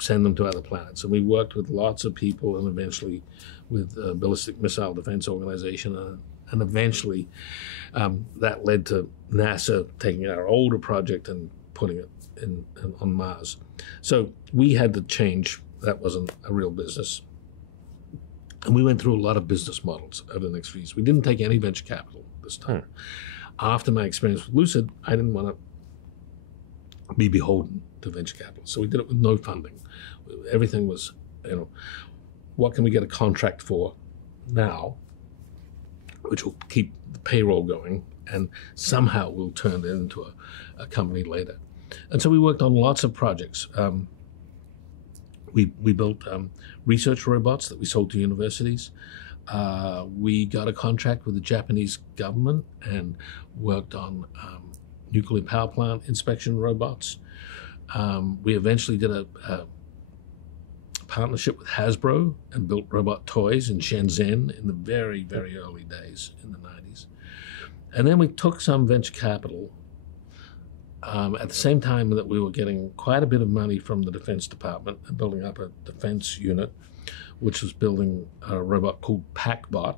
send them to other planets. And we worked with lots of people, and eventually with the Ballistic Missile Defense Organization, and eventually that led to NASA taking our older project and putting it on Mars. So we had to change. That wasn't a real business. And we went through a lot of business models over the next few years. We didn't take any venture capital this time. After my experience with Lucid, I didn't want to be beholden to venture capital. So we did it with no funding. Everything was, what can we get a contract for now, which will keep the payroll going, and somehow we'll turn it into a company later. And so we worked on lots of projects. We built research robots that we sold to universities. We got a contract with the Japanese government and worked on nuclear power plant inspection robots. We eventually did a partnership with Hasbro and built robot toys in Shenzhen in the very, very early days in the 90s. And then we took some venture capital at the same time that we were getting quite a bit of money from the Defense Department and building up a defense unit, which was building a robot called PackBot.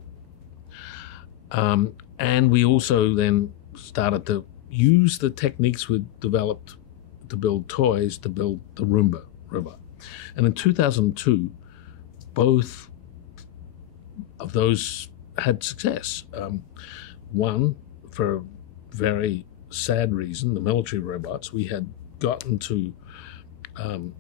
And we also then started to use the techniques we developed to build toys to build the Roomba robot. And in 2002, both of those had success. One, for a very sad reason, the military robots, we had gotten to the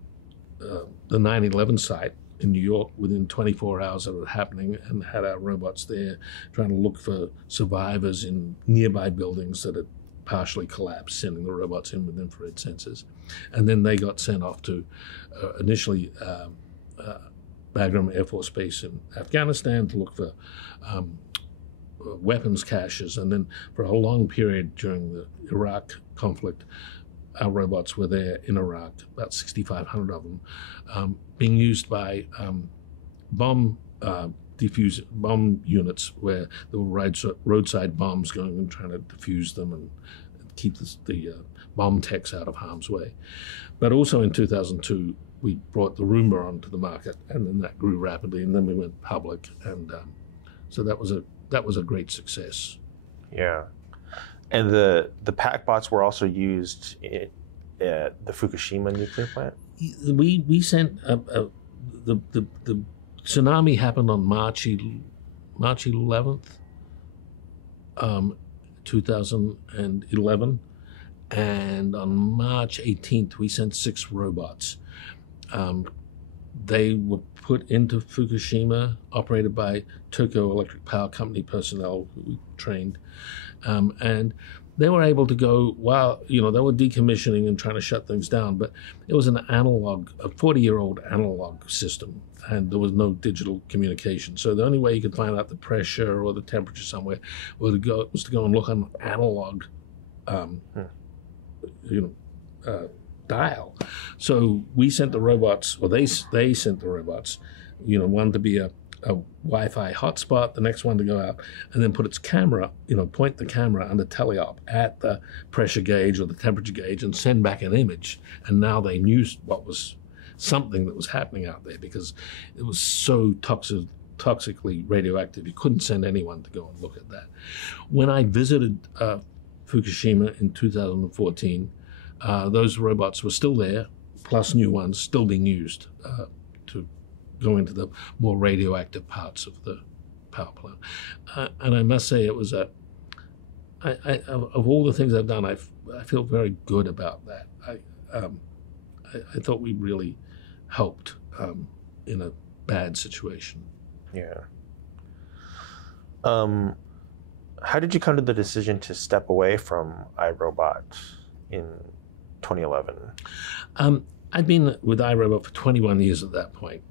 9/11 site in New York within 24 hours of it happening, and had our robots there trying to look for survivors in nearby buildings that had partially collapsed, sending the robots in with infrared sensors. And then they got sent off to initially Bagram Air Force Base in Afghanistan to look for weapons caches. And then for a long period during the Iraq conflict, our robots were there in Iraq, about 6,500 of them, being used by bomb units where there were roadside bombs going and trying to defuse them and keep the bomb techs out of harm's way. But also in 2002, we brought the Roomba onto the market, and then that grew rapidly, and then we went public, and so that was a great success. Yeah, and the PackBots were also used at the Fukushima nuclear plant. We sent the tsunami happened on March 11th, 2011, and on March 18th we sent 6 robots. They were put into Fukushima, operated by Tokyo Electric Power Company personnel who we trained, and they were able to go, while, they were decommissioning and trying to shut things down, but it was an analog, a 40-year-old analog system, and there was no digital communication. So the only way you could find out the pressure or the temperature somewhere was to go and look on an analog, dial. So we sent the robots, or they sent the robots, one to be a Wi-Fi hotspot, the next one to go out, and then put its camera, point the camera under teleop at the pressure gauge or the temperature gauge and send back an image. And now they knew what was something that was happening out there, because it was so toxically radioactive. You couldn't send anyone to go and look at that. When I visited Fukushima in 2014, those robots were still there, plus new ones still being used to go into the more radioactive parts of the power plant. And I must say, it was of all the things I've done, I feel very good about that. I thought we really helped in a bad situation. Yeah. How did you come to the decision to step away from iRobot in 2011? I'd been with iRobot for 21 years at that point.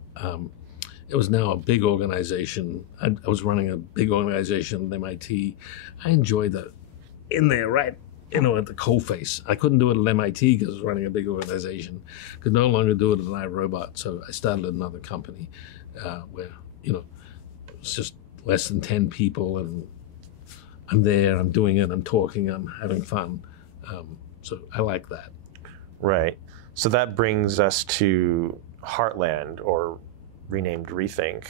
It was now a big organization. I was running a big organization at MIT. I enjoyed that in there, right, at the coalface. I couldn't do it at MIT because I was running a big organization. Could no longer do it at iRobot, so I started another company where, it's just less than 10 people, and I'm there, I'm doing it, I'm talking, I'm having fun. So I like that. Right. So that brings us to Heartland, or renamed Rethink,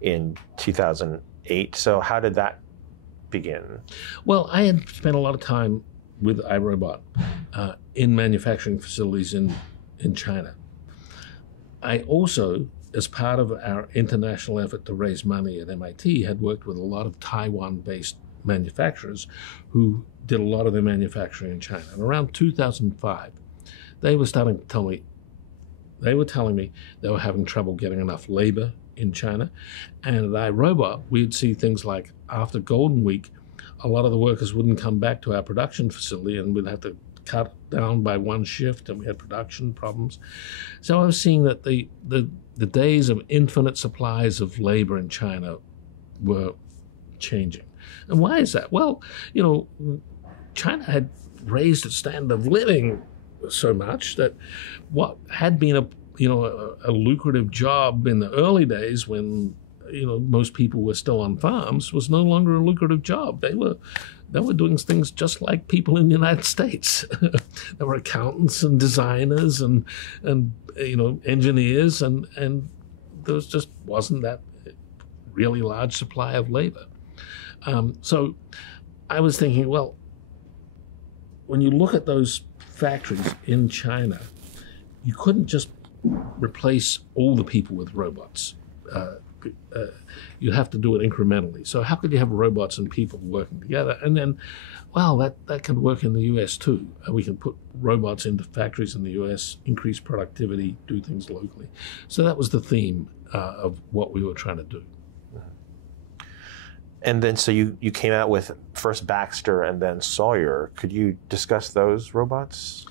in 2008. So how did that begin? Well, I had spent a lot of time with iRobot in manufacturing facilities in China. I also, as part of our international effort to raise money at MIT, had worked with a lot of Taiwan-based manufacturers who did a lot of their manufacturing in China. And around 2005, they were starting to tell me, they were telling me they were having trouble getting enough labor in China. And at iRobot, we'd see things like, after Golden Week, a lot of the workers wouldn't come back to our production facility, and we'd have to cut down by one shift, and we had production problems. So I was seeing that the days of infinite supplies of labor in China were changing. And why is that? Well, China had raised its standard of living so much that what had been a lucrative job in the early days, when most people were still on farms, was no longer a lucrative job. They were doing things just like people in the United States. There were accountants and designers and engineers, and there just wasn't that really large supply of labor. So I was thinking, well, when you look at those factories in China, you couldn't just replace all the people with robots. You have to do it incrementally. So how could you have robots and people working together? And then, well, that can work in the US too. We can put robots into factories in the US, increase productivity, do things locally. So that was the theme of what we were trying to do. And then, so you came out with first Baxter and then Sawyer. Could you discuss those robots?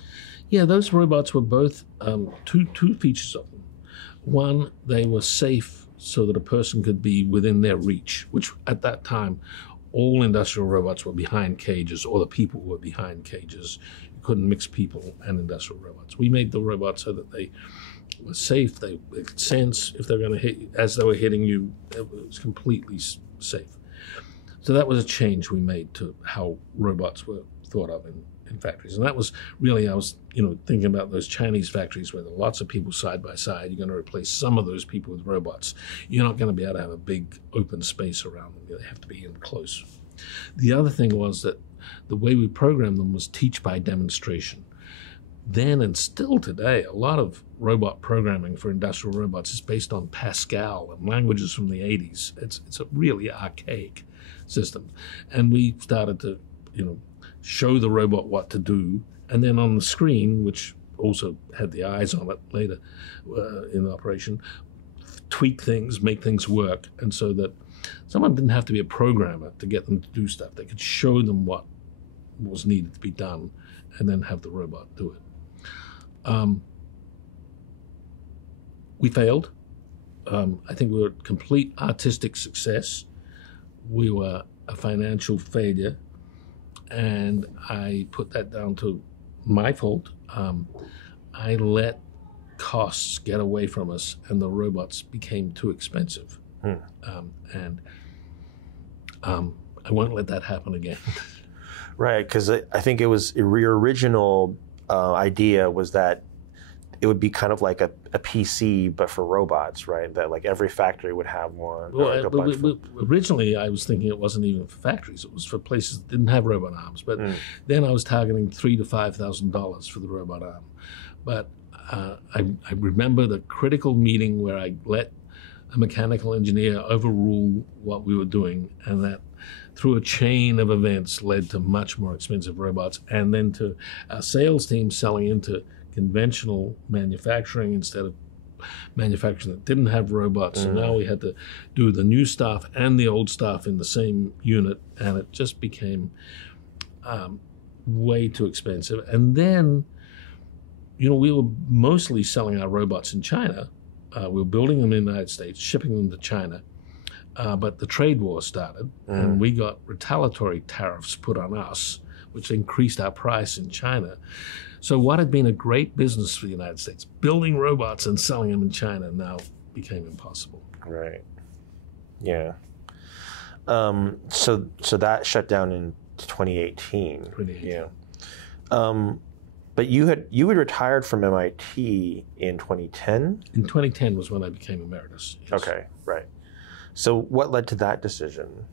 Yeah, those robots were both two features of them. One, they were safe so that a person could be within their reach, which at that time, all industrial robots were behind cages, or the people were behind cages. You couldn't mix people and industrial robots. We made the robots so that they were safe. They could sense if they were going to hit you. As they were hitting you, it was completely safe. So that was a change we made to how robots were thought of in factories. And that was really, I was thinking about those Chinese factories where there are lots of people side by side. You're going to replace some of those people with robots. You're not going to be able to have a big open space around them. They have to be in close. The other thing was that the way we programmed them was teach by demonstration. Then and still today, a lot of robot programming for industrial robots is based on Pascal and languages from the 80s. It's a really archaic system. And we started to, show the robot what to do, and then on the screen, which also had the eyes on it later in operation, tweak things, make things work, and so that someone didn't have to be a programmer to get them to do stuff. They could show them what was needed to be done, and then have the robot do it. We failed. I think we were a complete artistic success. We were a financial failure, and I put that down to my fault. I let costs get away from us, and the robots became too expensive. And I won't let that happen again. Right, because I think it was your original idea was that it would be kind of like a PC, but for robots, right? That like every factory would have one. Well, originally, I was thinking it wasn't even for factories; it was for places that didn't have robot arms. But then I was targeting $3,000 to $5,000 for the robot arm. But I remember the critical meeting where I let a mechanical engineer overrule what we were doing, and that through a chain of events led to much more expensive robots, and then to our sales team selling into conventional manufacturing instead of manufacturing that didn't have robots. So now we had to do the new stuff and the old stuff in the same unit, and it just became way too expensive. And then, we were mostly selling our robots in China. We were building them in the United States, shipping them to China. But the trade war started, and we got retaliatory tariffs put on us, which increased our price in China. So what had been a great business for the United States, building robots and selling them in China, now became impossible. Right. Yeah. So that shut down in 2018. Yeah. But you had retired from MIT in 2010? In 2010 was when I became emeritus. Yes. Okay, right. So what led to that decision?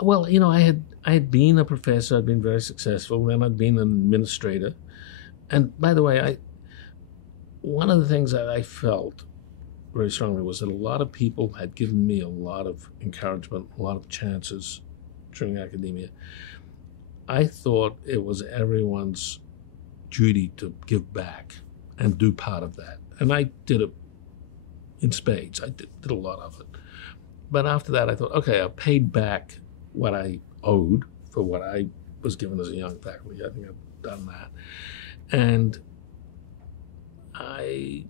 Well, I had been a professor. I'd been very successful. Then I'd been an administrator. And by the way, one of the things that I felt very strongly was that a lot of people had given me a lot of encouragement, a lot of chances during academia. I thought it was everyone's duty to give back and do part of that. And I did it in spades. I did a lot of it. But after that, I thought, okay, I paid back what I owed for what I was given as a young faculty. I think I've done that. And I,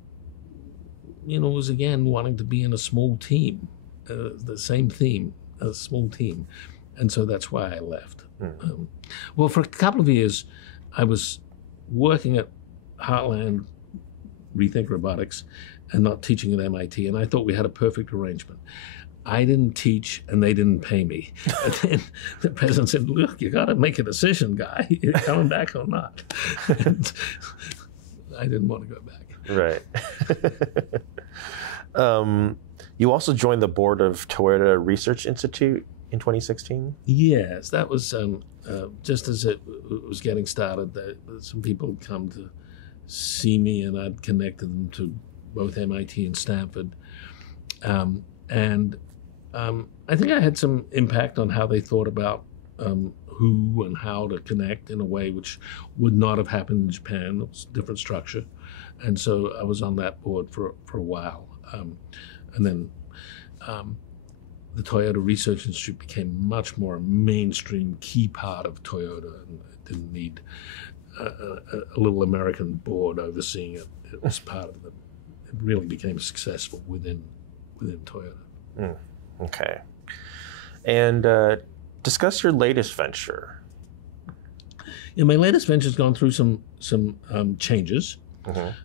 was again wanting to be in a small team, the same theme, a small team. And so that's why I left. Well, for a couple of years, I was working at Heartland Rethink Robotics and not teaching at MIT, and I thought we had a perfect arrangement. I didn't teach, and they didn't pay me. And then the president said, look, you got to make a decision, Guy. You're coming back or not? And I didn't want to go back. Right. You also joined the board of Toyota Research Institute in 2016? Yes, that was just as it was getting started. Some people had come to see me, and I'd connected them to both MIT and Stanford. I think I had some impact on how they thought about who and how to connect in a way which would not have happened in Japan. It was a different structure. And so I was on that board for a while. And then the Toyota Research Institute became much more a mainstream key part of Toyota, and it didn't need a little American board overseeing it. It was part of it. It really became successful within Toyota. Okay. And discuss your latest venture. Yeah, my latest venture has gone through some changes.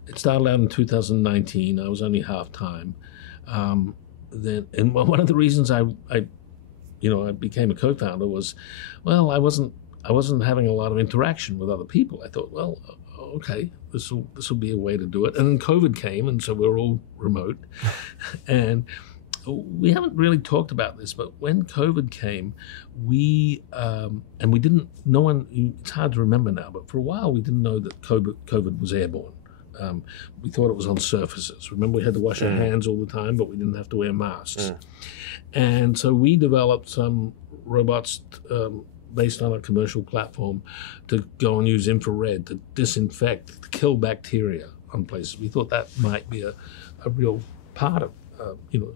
It started out in 2019. I was only half-time. And one of the reasons I became a co-founder was, well, I wasn't having a lot of interaction with other people. I thought, well, okay, this will be a way to do it. And then COVID came, and so we're all remote. And we haven't really talked about this, but when COVID came, it's hard to remember now, but for a while we didn't know that COVID was airborne. We thought it was on surfaces. Remember, we had to wash our hands all the time, but we didn't have to wear masks. And so we developed some robots based on a commercial platform to go and use infrared to disinfect, to kill bacteria on places. We thought that might be a real part of,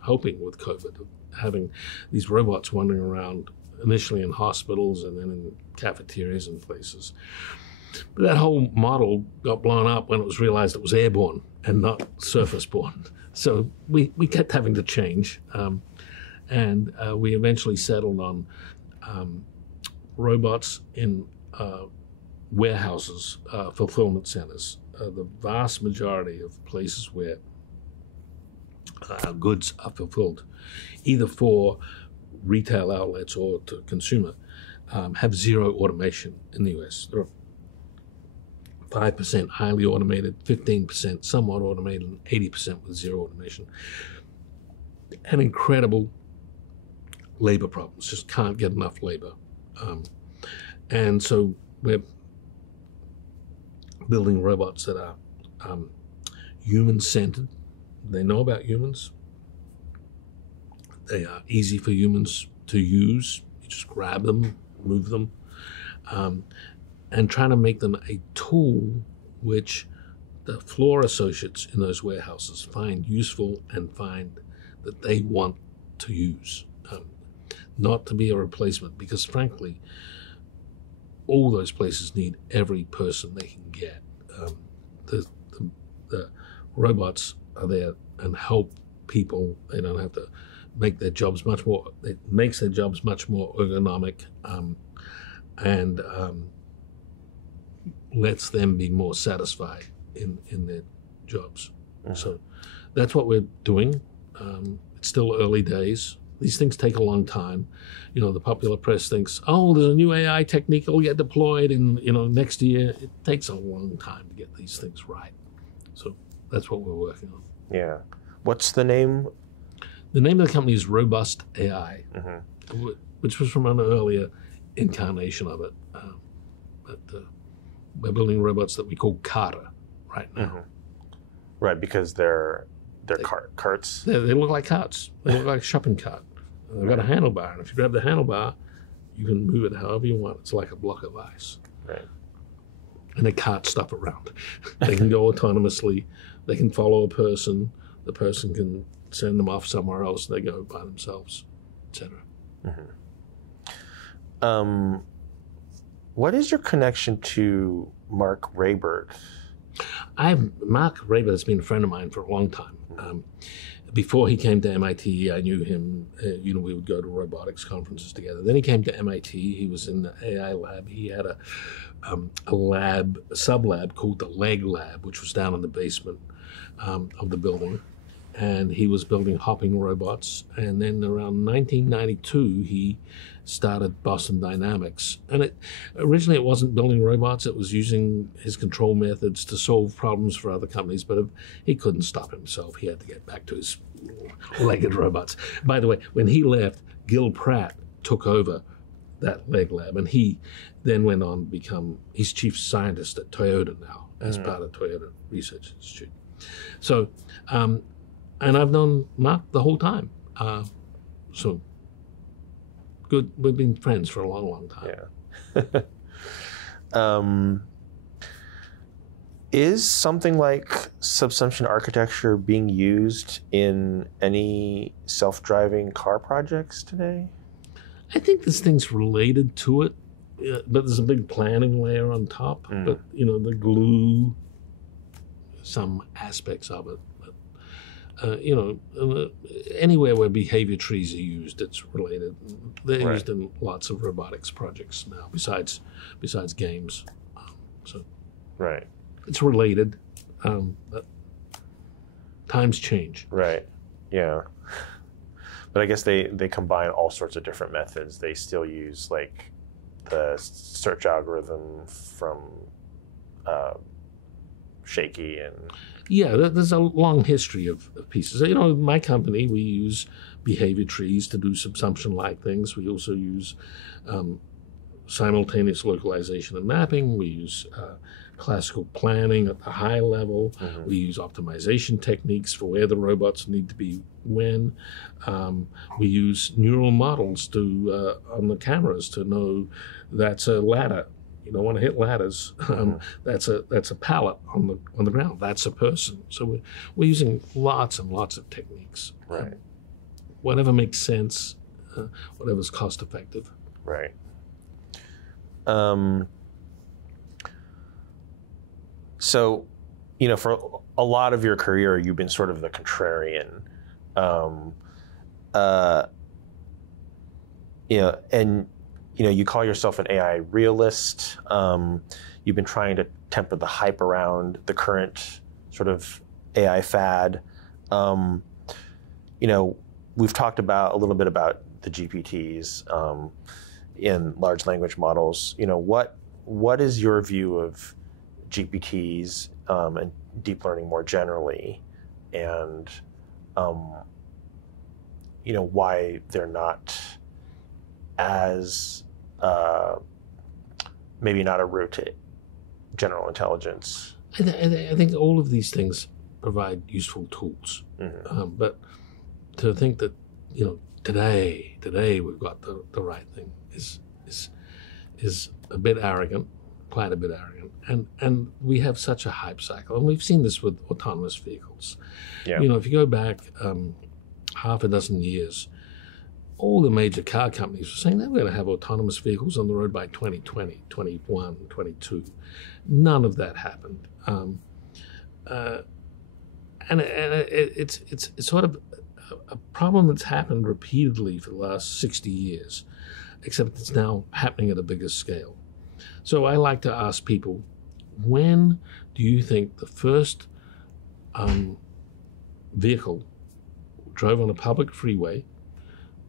helping with COVID, of having these robots wandering around initially in hospitals and then in cafeterias and places. But that whole model got blown up when it was realized it was airborne and not surface-borne. So we kept having to change. And we eventually settled on robots in warehouses, fulfillment centers, the vast majority of places where goods are fulfilled, either for retail outlets or to consumer, have zero automation in the US. There are 5% highly automated, 15% somewhat automated, and 80% with zero automation. And incredible labor problems, just can't get enough labor. And so we're building robots that are human-centered. They know about humans. They are easy for humans to use. You just grab them, move them, and trying to make them a tool which the floor associates in those warehouses find useful and find that they want to use. Not to be a replacement, because frankly, all those places need every person they can get. The robots are there and help people. They don't have to make their jobs much more. It makes their jobs much more ergonomic, and lets them be more satisfied in their jobs. Mm-hmm. So that's what we're doing. It's still early days. These things take a long time. The popular press thinks, oh, there's a new AI technique that will get deployed in, next year. It takes a long time to get these things right. So that's what we're working on. Yeah. What's the name? The name of the company is Robust AI, mm-hmm. which was from an earlier incarnation of it. But we're building robots that we call Carter right now. Mm-hmm. Right, because they're carts. They look like carts. They look like a shopping cart. They've got a handlebar, and if you grab the handlebar, you can move it however you want. It's like a block of ice. Right. And they cart stuff around. They can go autonomously. They can follow a person. The person can send them off somewhere else. They go by themselves, etc. Mm-hmm. What is your connection to Mark Raybert? Mark Raybert has been a friend of mine for a long time. Before he came to MIT, I knew him. We would go to robotics conferences together. Then he came to MIT. He was in the AI lab. He had a sub-lab called the Leg Lab, which was down in the basement of the building. And he was building hopping robots. And then around 1992, he started Boston Dynamics. And originally it wasn't building robots. It was using his control methods to solve problems for other companies. But he couldn't stop himself. He had to get back to his legged robots. By the way, when he left, Gil Pratt took over that Leg Lab. And he then went on to become, he's chief scientist at Toyota now, as part of Toyota Research Institute. So, and I've known Mark the whole time. So good. We've been friends for a long, long time. Yeah. Is something like subsumption architecture being used in any self-driving car projects today? I think there's things related to it, but there's a big planning layer on top. But, the glue, some aspects of it. Anywhere where behavior trees are used, it's related. They're used in lots of robotics projects now, besides games. Right. It's related, but times change. Right. Yeah. But I guess they combine all sorts of different methods. They still use like the search algorithm from Shaky and. Yeah, there's a long history of pieces. My company, we use behavior trees to do subsumption-like things. We also use simultaneous localization and mapping. We use classical planning at the high level. Mm-hmm. We use optimization techniques for where the robots need to be when. We use neural models on the cameras to know that's a ladder. You don't want to hit ladders. That's a pallet on the ground. That's a person. So we're using lots and lots of techniques. Right. Whatever makes sense, whatever's cost effective. Right. So, for a lot of your career, you've been sort of the contrarian. And you call yourself an AI realist. You've been trying to temper the hype around the current sort of AI fad. We've talked a little bit about the GPTs in large language models. What is your view of GPTs and deep learning more generally, and why they're not as maybe not a route to general intelligence? I think all of these things provide useful tools, but to think that today we've got the right thing is a bit arrogant, quite a bit arrogant, and we have such a hype cycle, and we've seen this with autonomous vehicles. Yeah. If you go back half a dozen years, all the major car companies were saying they were going to have autonomous vehicles on the road by 2020, 21, 22. None of that happened. And it's sort of a problem that's happened repeatedly for the last 60 years, except it's now happening at a bigger scale. So I like to ask people, when do you think the first vehicle drove on a public freeway,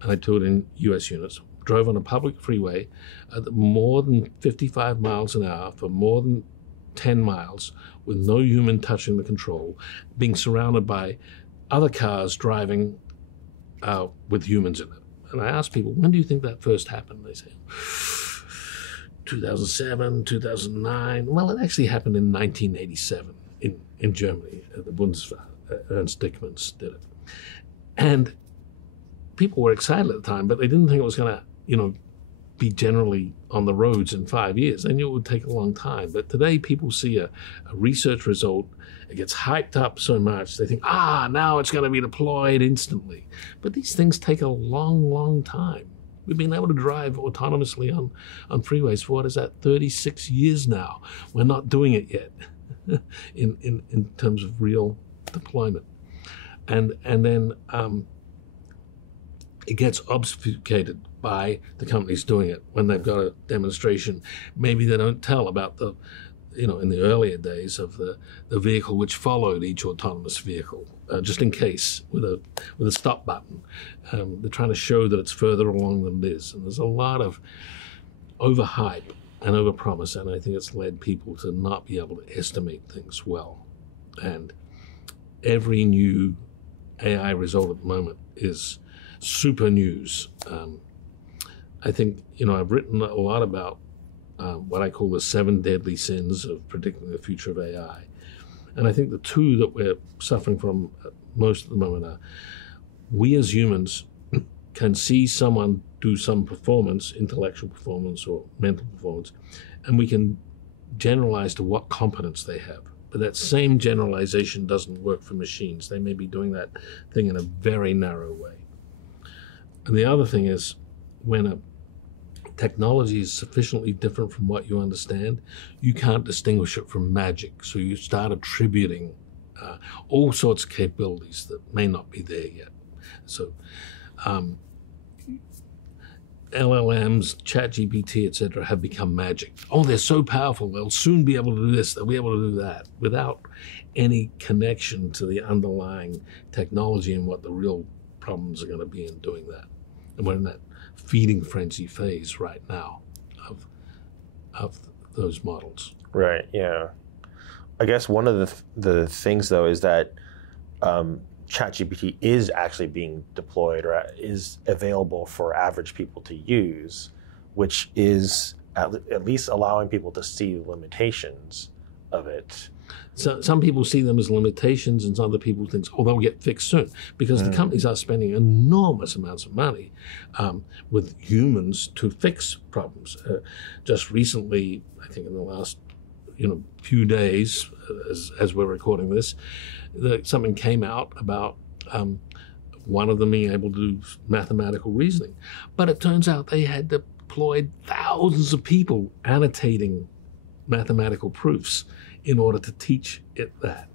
and I do it in US units, drove on a public freeway at more than 55 miles an hour for more than 10 miles with no human touching the control, being surrounded by other cars driving with humans in it? And I ask people, when do you think that first happened? They say, 2007, 2009. Well, it actually happened in 1987 in Germany. The Bundeswehr, Ernst Dickmanns did it. And people were excited at the time, but they didn't think it was going to, be generally on the roads in 5 years. They knew it would take a long time. But today people see a research result, it gets hyped up so much, they think, now it's going to be deployed instantly. But these things take a long, long time. We've been able to drive autonomously on freeways for, 36 years now. We're not doing it yet in terms of real deployment. And then it gets obfuscated by the companies doing it when they've got a demonstration. Maybe they don't tell about the, in the earlier days of the vehicle which followed each autonomous vehicle, just in case, with a stop button. They're trying to show that it's further along than it is. And there's a lot of overhype and overpromise, and I think it's led people to not be able to estimate things well. And every new AI result at the moment is super news. I think, I've written a lot about what I call the 7 deadly sins of predicting the future of AI. And I think the 2 that we're suffering from most at the moment are, we as humans can see someone do some performance, intellectual performance or mental performance, and we can generalize to what competence they have. But that same generalization doesn't work for machines. They may be doing that thing in a very narrow way. And the other thing is, when a technology is sufficiently different from what you understand, you can't distinguish it from magic. So you start attributing all sorts of capabilities that may not be there yet. So LLMs, ChatGPT, etc., have become magic. Oh, they're so powerful. They'll soon be able to do this. They'll be able to do that, without any connection to the underlying technology and what the real problems are going to be in doing that. And we're in that feeding frenzy phase right now of those models. Right. Yeah. I guess one of the things, though, is that ChatGPT is actually being deployed or is available for average people to use, which is at least allowing people to see the limitations of it. So some people see them as limitations, and some other people think, they'll get fixed soon, because the companies are spending enormous amounts of money with humans to fix problems. Just recently, I think in the last few days, as we're recording this, something came out about one of them being able to do mathematical reasoning. But it turns out they had to employed thousands of people annotating mathematical proofs in order to teach it that.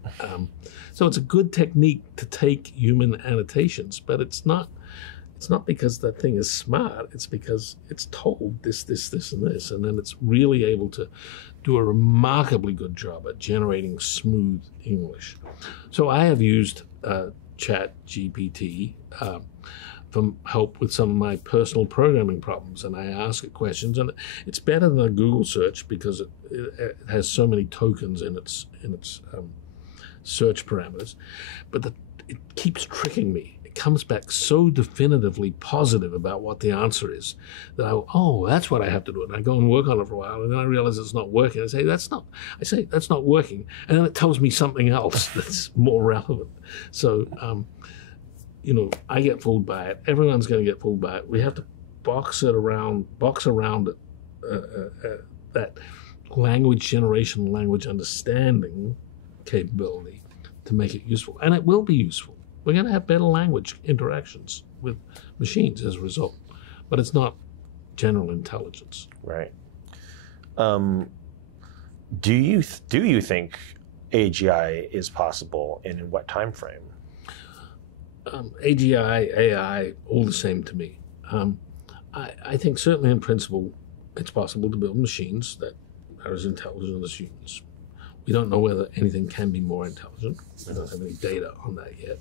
So it's a good technique to take human annotations, but it's not because that thing is smart. It's because it's told this, and this, and then it's really able to do a remarkably good job at generating smooth English. So I have used ChatGPT for help with some of my personal programming problems, and I ask it questions, and it's better than a Google search because it has so many tokens in its search parameters, but it keeps tricking me. It comes back so definitively positive about what the answer is that that's what I have to do. And I go and work on it for a while, and then I realize it's not working. I say, that's not working. And then it tells me something else that's more relevant. So, I get fooled by it. Everyone's going to get fooled by it. We have to box around that language generation, language understanding capability to make it useful. And it will be useful. We're going to have better language interactions with machines as a result. But it's not general intelligence. Right. Do you think AGI is possible, and in what time frame? AGI, AI, all the same to me. I think certainly in principle it's possible to build machines that are as intelligent as humans. We don't know whether anything can be more intelligent. We don't have any data on that yet.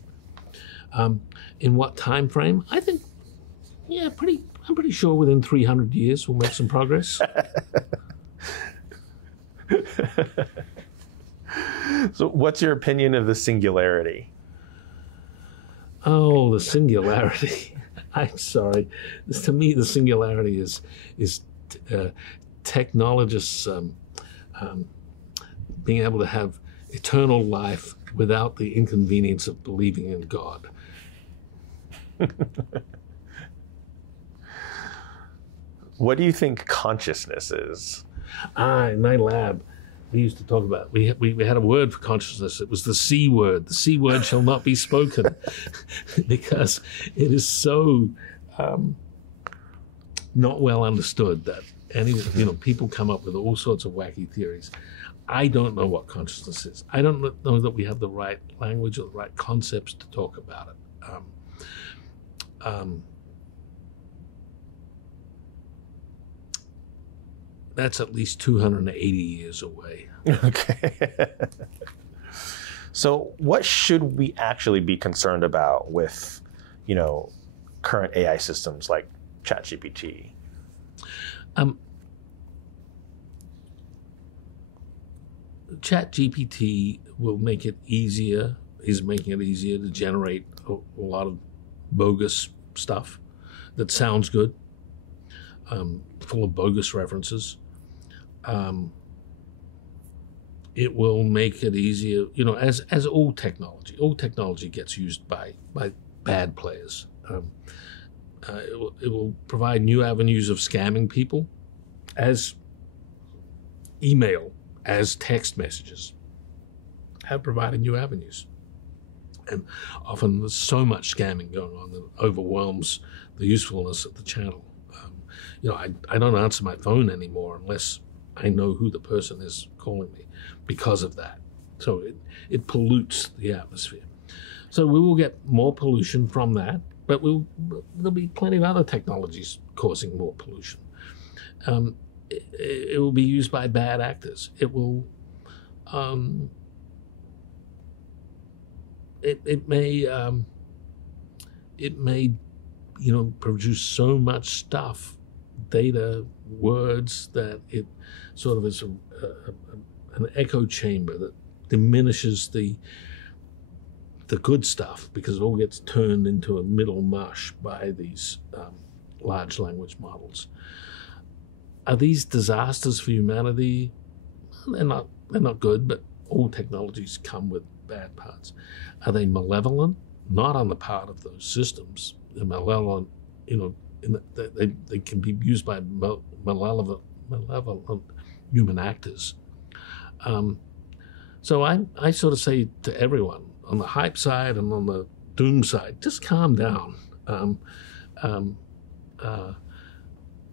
In what time frame? I think, I'm pretty sure within 300 years we'll make some progress. So what's your opinion of the singularity? Oh, the singularity. I'm sorry. To me, the singularity is technologists being able to have eternal life without the inconvenience of believing in God. What do you think consciousness is? In my lab, we used to talk about, we had a word for consciousness. It was the C word. The C word shall not be spoken because it is so not well understood that people come up with all sorts of wacky theories. I don't know what consciousness is. I don't know that we have the right language or the right concepts to talk about it. That's at least 280 years away. Okay. So what should we actually be concerned about with, current AI systems like ChatGPT? ChatGPT is making it easier to generate a lot of bogus stuff that sounds good, full of bogus references. It will make it easier, as all technology gets used by bad players. It will provide new avenues of scamming people, as email, as text messages have provided new avenues. And often there's so much scamming going on that it overwhelms the usefulness of the channel. I don't answer my phone anymore unless I know who the person is calling me because of that. So it pollutes the atmosphere. So we will get more pollution from that, but there'll be plenty of other technologies causing more pollution. It will be used by bad actors. It will. It may produce so much stuff, data, words, that it sort of is an echo chamber that diminishes the good stuff because it all gets turned into a middle mush by these large language models. Are these disasters for humanity? They're not good, but all technologies come with bad parts. Are they malevolent? Not on the part of those systems. They're malevolent, they can be used by malevolent human actors. So I sort of say to everyone, on the hype side and on the doom side, just calm down.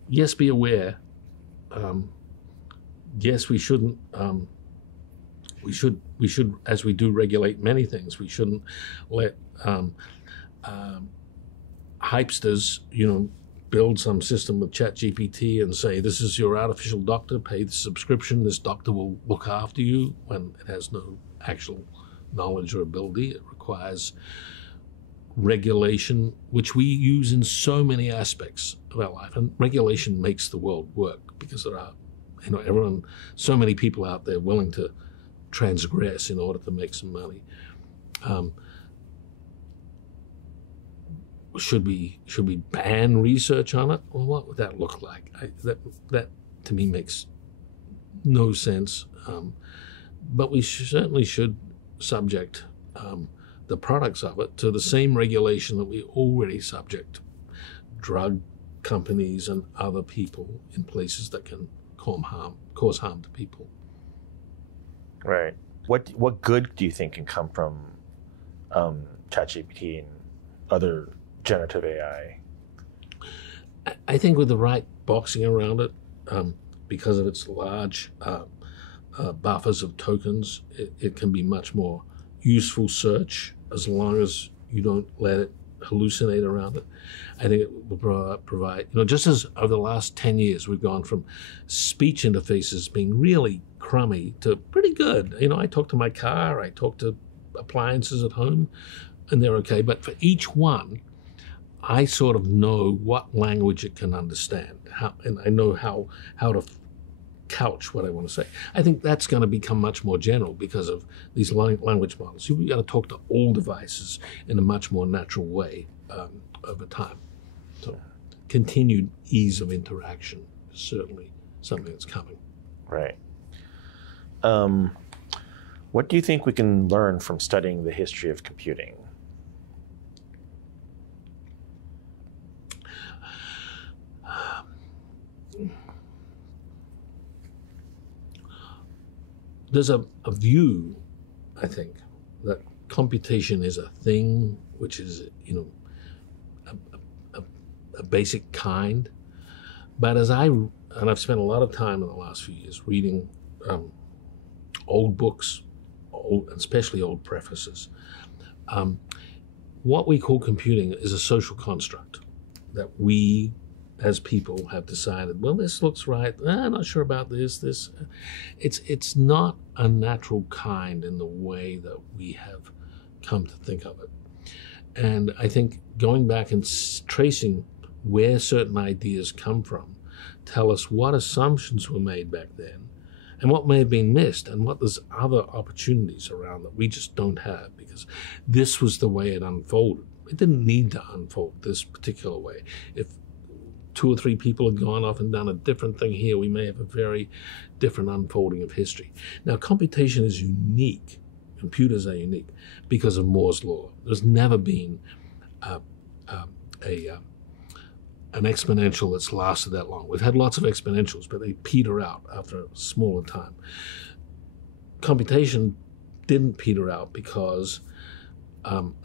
yes, be aware. Yes, we shouldn't. We should, as we do regulate many things, we shouldn't let hypesters, build some system with ChatGPT and say, this is your artificial doctor, pay the subscription, this doctor will look after you, when it has no actual knowledge or ability. It requires regulation, which we use in so many aspects of our life. And regulation makes the world work because there are, so many people out there willing to transgress in order to make some money. Should we ban research on it? Well, what would that look like? That to me makes no sense. But we certainly should subject the products of it to the same regulation that we already subject drug companies and other people in places that can cause harm to people. Right. What good do you think can come from ChatGPT and other generative AI? I think with the right boxing around it, because of its large buffers of tokens, it can be much more useful search as long as you don't let it hallucinate around it. I think it will provide, just as over the last 10 years, we've gone from speech interfaces being really crummy to pretty good. I talk to my car, I talk to appliances at home, and they're okay. But for each one, I sort of know what language it can understand, and I know how to couch what I want to say. I think that's going to become much more general because of these language models. You've got to talk to all devices in a much more natural way over time. So continued ease of interaction is certainly something that's coming. Right. What do you think we can learn from studying the history of computing? There's a view, I think, that computation is a thing which is, a basic kind. But I've spent a lot of time in the last few years reading old books, especially old prefaces. What we call computing is a social construct that we, as people, have decided, well, this looks right. I'm not sure about this. It's not a natural kind in the way that we have come to think of it. And I think going back and tracing where certain ideas come from tell us what assumptions were made back then and what may have been missed and what there's other opportunities around that we just don't have, because this was the way it unfolded. It didn't need to unfold this particular way. If 2 or 3 people had gone off and done a different thing here, we may have a very different unfolding of history. Now, computation is unique. Computers are unique because of Moore's law. There's never been an exponential that's lasted that long. We've had lots of exponentials, but they peter out after a smaller time. Computation didn't peter out because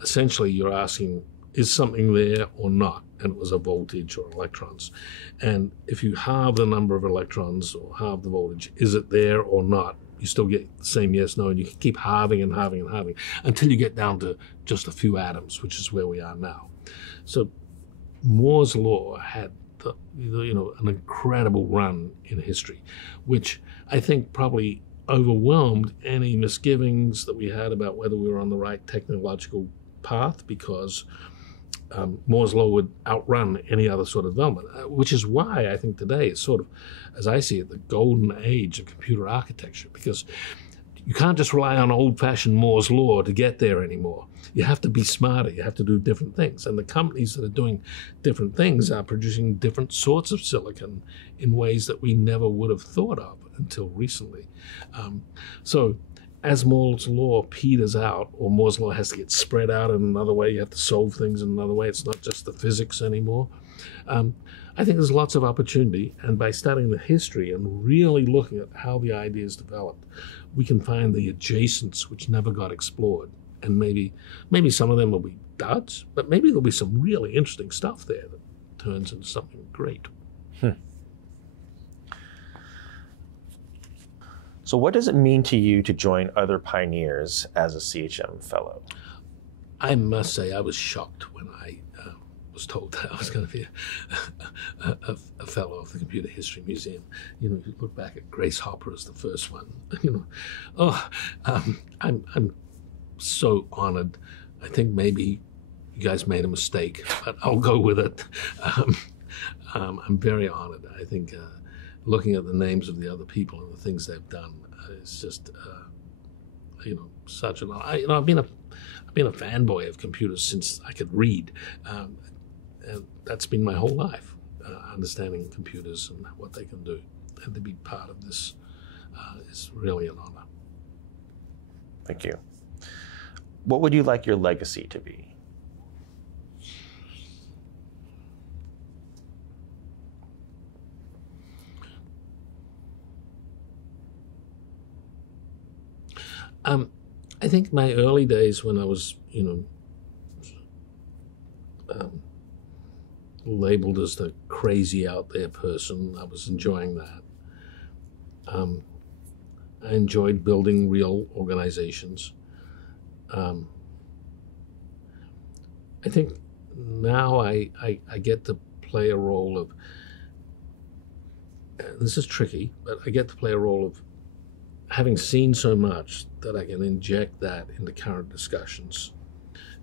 essentially you're asking, is something there or not? And it was a voltage or electrons. And if you halve the number of electrons or halve the voltage, is it there or not? You still get the same yes, no, and you can keep halving and halving and halving until you get down to just a few atoms, which is where we are now. So Moore's law had an incredible run in history, which I think probably overwhelmed any misgivings that we had about whether we were on the right technological path, because Moore's law would outrun any other sort of development, which is why I think today is sort of, as I see it, the golden age of computer architecture, because you can't just rely on old-fashioned Moore's law to get there anymore. You have to be smarter. You have to do different things. And the companies that are doing different things are producing different sorts of silicon in ways that we never would have thought of until recently. So as Moore's law peters out, or Moore's law has to get spread out in another way, you have to solve things in another way. It's not just the physics anymore. I think there's lots of opportunity, and by studying the history and really looking at how the ideas developed, we can find the adjacents which never got explored. And maybe some of them will be duds, but maybe there'll be some really interesting stuff there that turns into something great. So what does it mean to you to join other pioneers as a CHM fellow? I must say I was shocked when I was told that I was going to be a fellow of the Computer History Museum. You know, you look back at Grace Hopper as the first one. You know, I'm so honored. I think maybe you guys made a mistake, but I'll go with it. I'm very honored. I think looking at the names of the other people and the things they've done is just, you know, such an honor. You know, I've been a fanboy of computers since I could read. And that's been my whole life, understanding computers and what they can do. And to be part of this is really an honor. Thank you. What would you like your legacy to be? I think my early days when I was, you know, labeled as the crazy out there person, I was enjoying that. I enjoyed building real organizations. I think now I get to play a role of, this is tricky, but I get to play a role of having seen so much that I can inject that into current discussions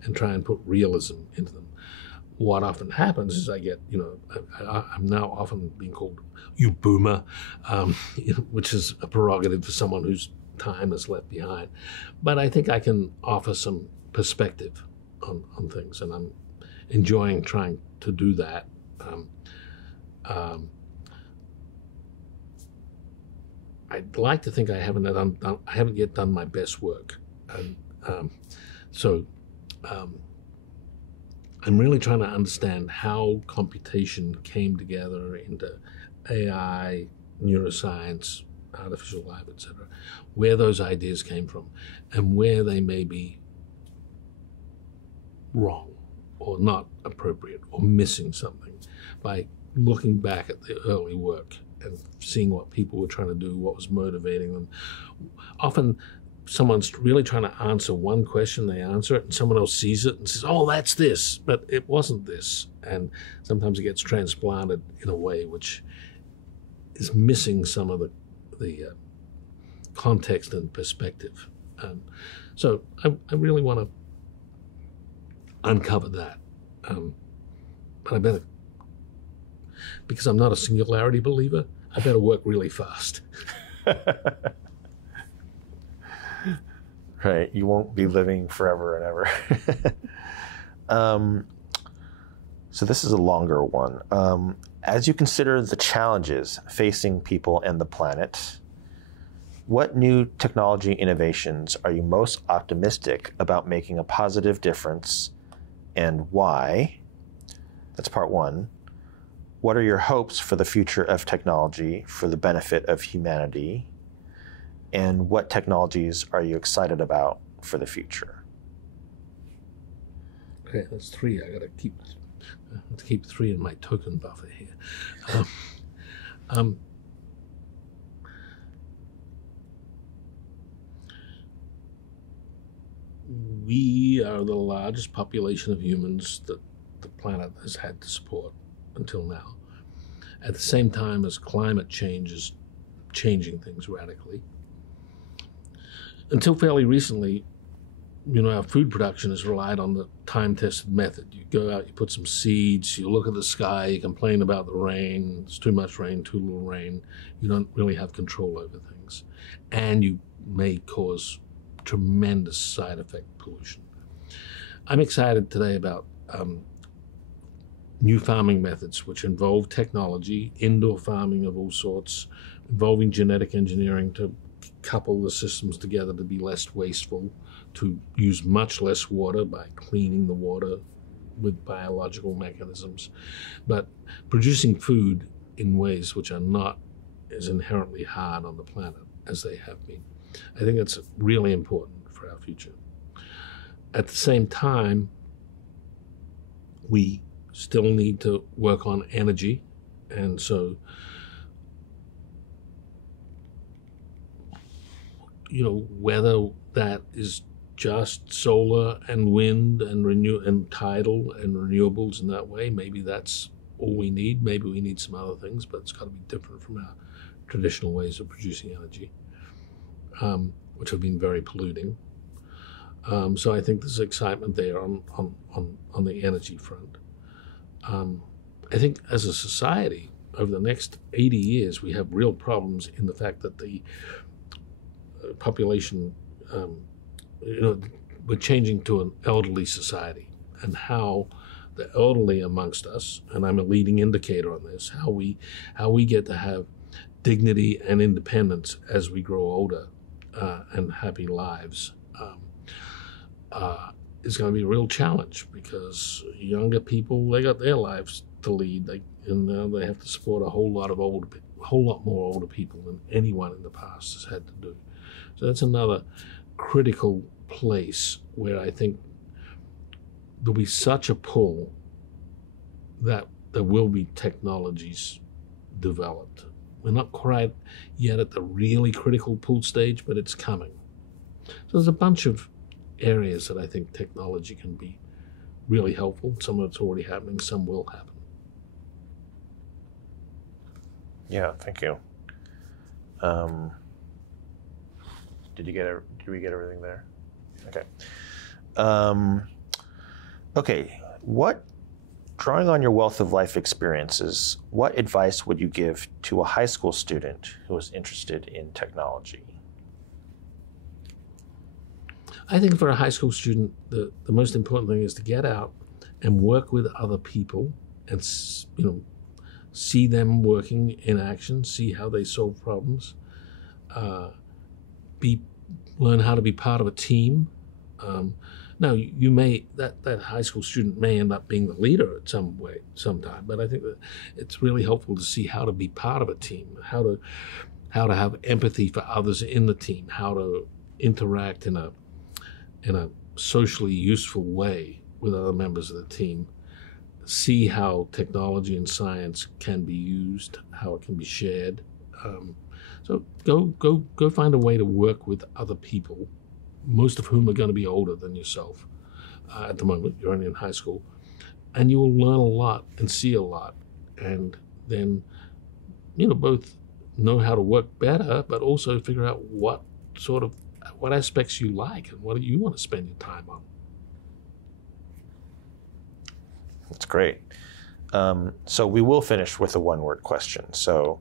and try and put realism into them. What often happens is I get, you know, I'm now often being called "you boomer," you know, which is a prerogative for someone whose time is left behind. But I think I can offer some perspective on things, and I'm enjoying trying to do that. I'd like to think I haven't yet done my best work, and so I'm really trying to understand how computation came together into AI, neuroscience, artificial life, etc., where those ideas came from, and where they may be wrong or not appropriate or missing something by looking back at the early work and seeing what people were trying to do, what was motivating them. Often someone's really trying to answer one question, they answer it, and someone else sees it and says, oh, that's this, but it wasn't this. And sometimes it gets transplanted in a way which is missing some of the context and perspective. So I really want to uncover that. But I better, because I'm not a singularity believer, I better work really fast. Right, you won't be living forever and ever. So this is a longer one. As you consider the challenges facing people and the planet, what new technology innovations are you most optimistic about making a positive difference, and why? That's part one. What are your hopes for the future of technology for the benefit of humanity? And what technologies are you excited about for the future? Okay, that's three. I got to keep three in my token buffer here. We are the largest population of humans that the planet has had to support until now. At the same time as climate change is changing things radically. Until fairly recently, you know, our food production has relied on the time-tested method. You go out, you put some seeds, you look at the sky, you complain about the rain, it's too much rain, too little rain. You don't really have control over things. And you may cause tremendous side effect pollution. I'm excited today about new farming methods which involve technology, indoor farming of all sorts, involving genetic engineering to couple the systems together to be less wasteful, to use much less water by cleaning the water with biological mechanisms, but producing food in ways which are not as inherently hard on the planet as they have been. I think that's really important for our future. At the same time, we still need to work on energy, and so whether that is just solar and wind and tidal and renewables in that way. Maybe that's all we need. Maybe we need some other things, but it's got to be different from our traditional ways of producing energy, which have been very polluting. So I think there's excitement there on the energy front. I think as a society, over the next 80 years, we have real problems in the fact that the population, we're changing to an elderly society, and how the elderly amongst us, and I'm a leading indicator on this, how we get to have dignity and independence as we grow older and happy lives is going to be a real challenge, because younger people, they got their lives to lead, and now they have to support a whole lot more older people than anyone in the past has had to do. So that's another critical place where I think there'll be such a pull that there will be technologies developed. We're not quite yet at the really critical pull stage, but it's coming. So there's a bunch of areas that I think technology can be really helpful. Some of it's already happening, some will happen. Yeah, thank you. Did we get everything there? Okay. Okay. Drawing on your wealth of life experiences, what advice would you give to a high school student who is interested in technology? I think for a high school student, the most important thing is to get out and work with other people and, see them working in action, see how they solve problems, learn how to be part of a team. Now, that high school student may end up being the leader at sometime, but I think that it's really helpful to see how to be part of a team, how to have empathy for others in the team, how to interact in a socially useful way with other members of the team, see how technology and science can be used, how it can be shared. So go find a way to work with other people, most of whom are going to be older than yourself. At the moment, you're only in high school, and you will learn a lot and see a lot, and then both know how to work better, but also figure out what aspects you like and what do you want to spend your time on. That's great. So we will finish with a one-word question. So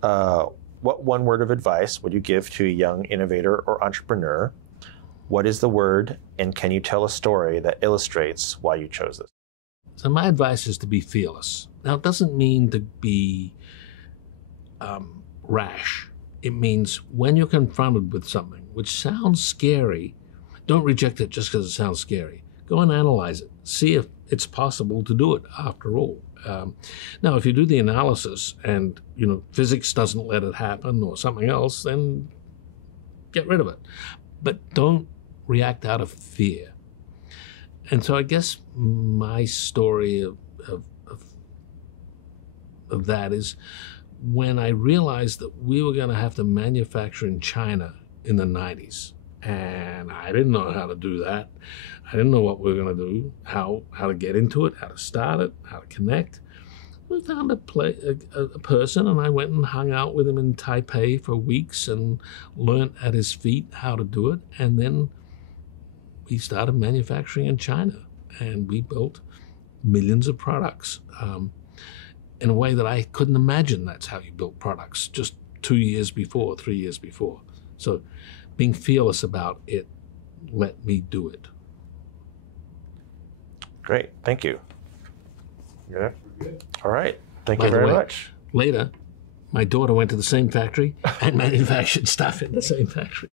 what one word of advice would you give to a young innovator or entrepreneur? What is the word, and can you tell a story that illustrates why you chose this? So my advice is to be fearless. Now, it doesn't mean to be rash. It means when you're confronted with something which sounds scary, don't reject it just because it sounds scary. Go and analyze it. See if it's possible to do it after all. Now, if you do the analysis and, physics doesn't let it happen or something else, then get rid of it. But don't react out of fear. And so I guess my story of that is when I realized that we were going to have to manufacture in China in the 90s. And I didn't know how to do that. I didn't know what we were going to do, how to get into it, how to start it, how to connect. We found a person, and I went and hung out with him in Taipei for weeks and learned at his feet how to do it. And then we started manufacturing in China, and we built millions of products in a way that I couldn't imagine that's how you built products just 3 years before. So being fearless about it let me do it. Great. Thank you. Yeah. Good. All right. Thank you very much. Later, my daughter went to the same factory and manufactured stuff in the same factory.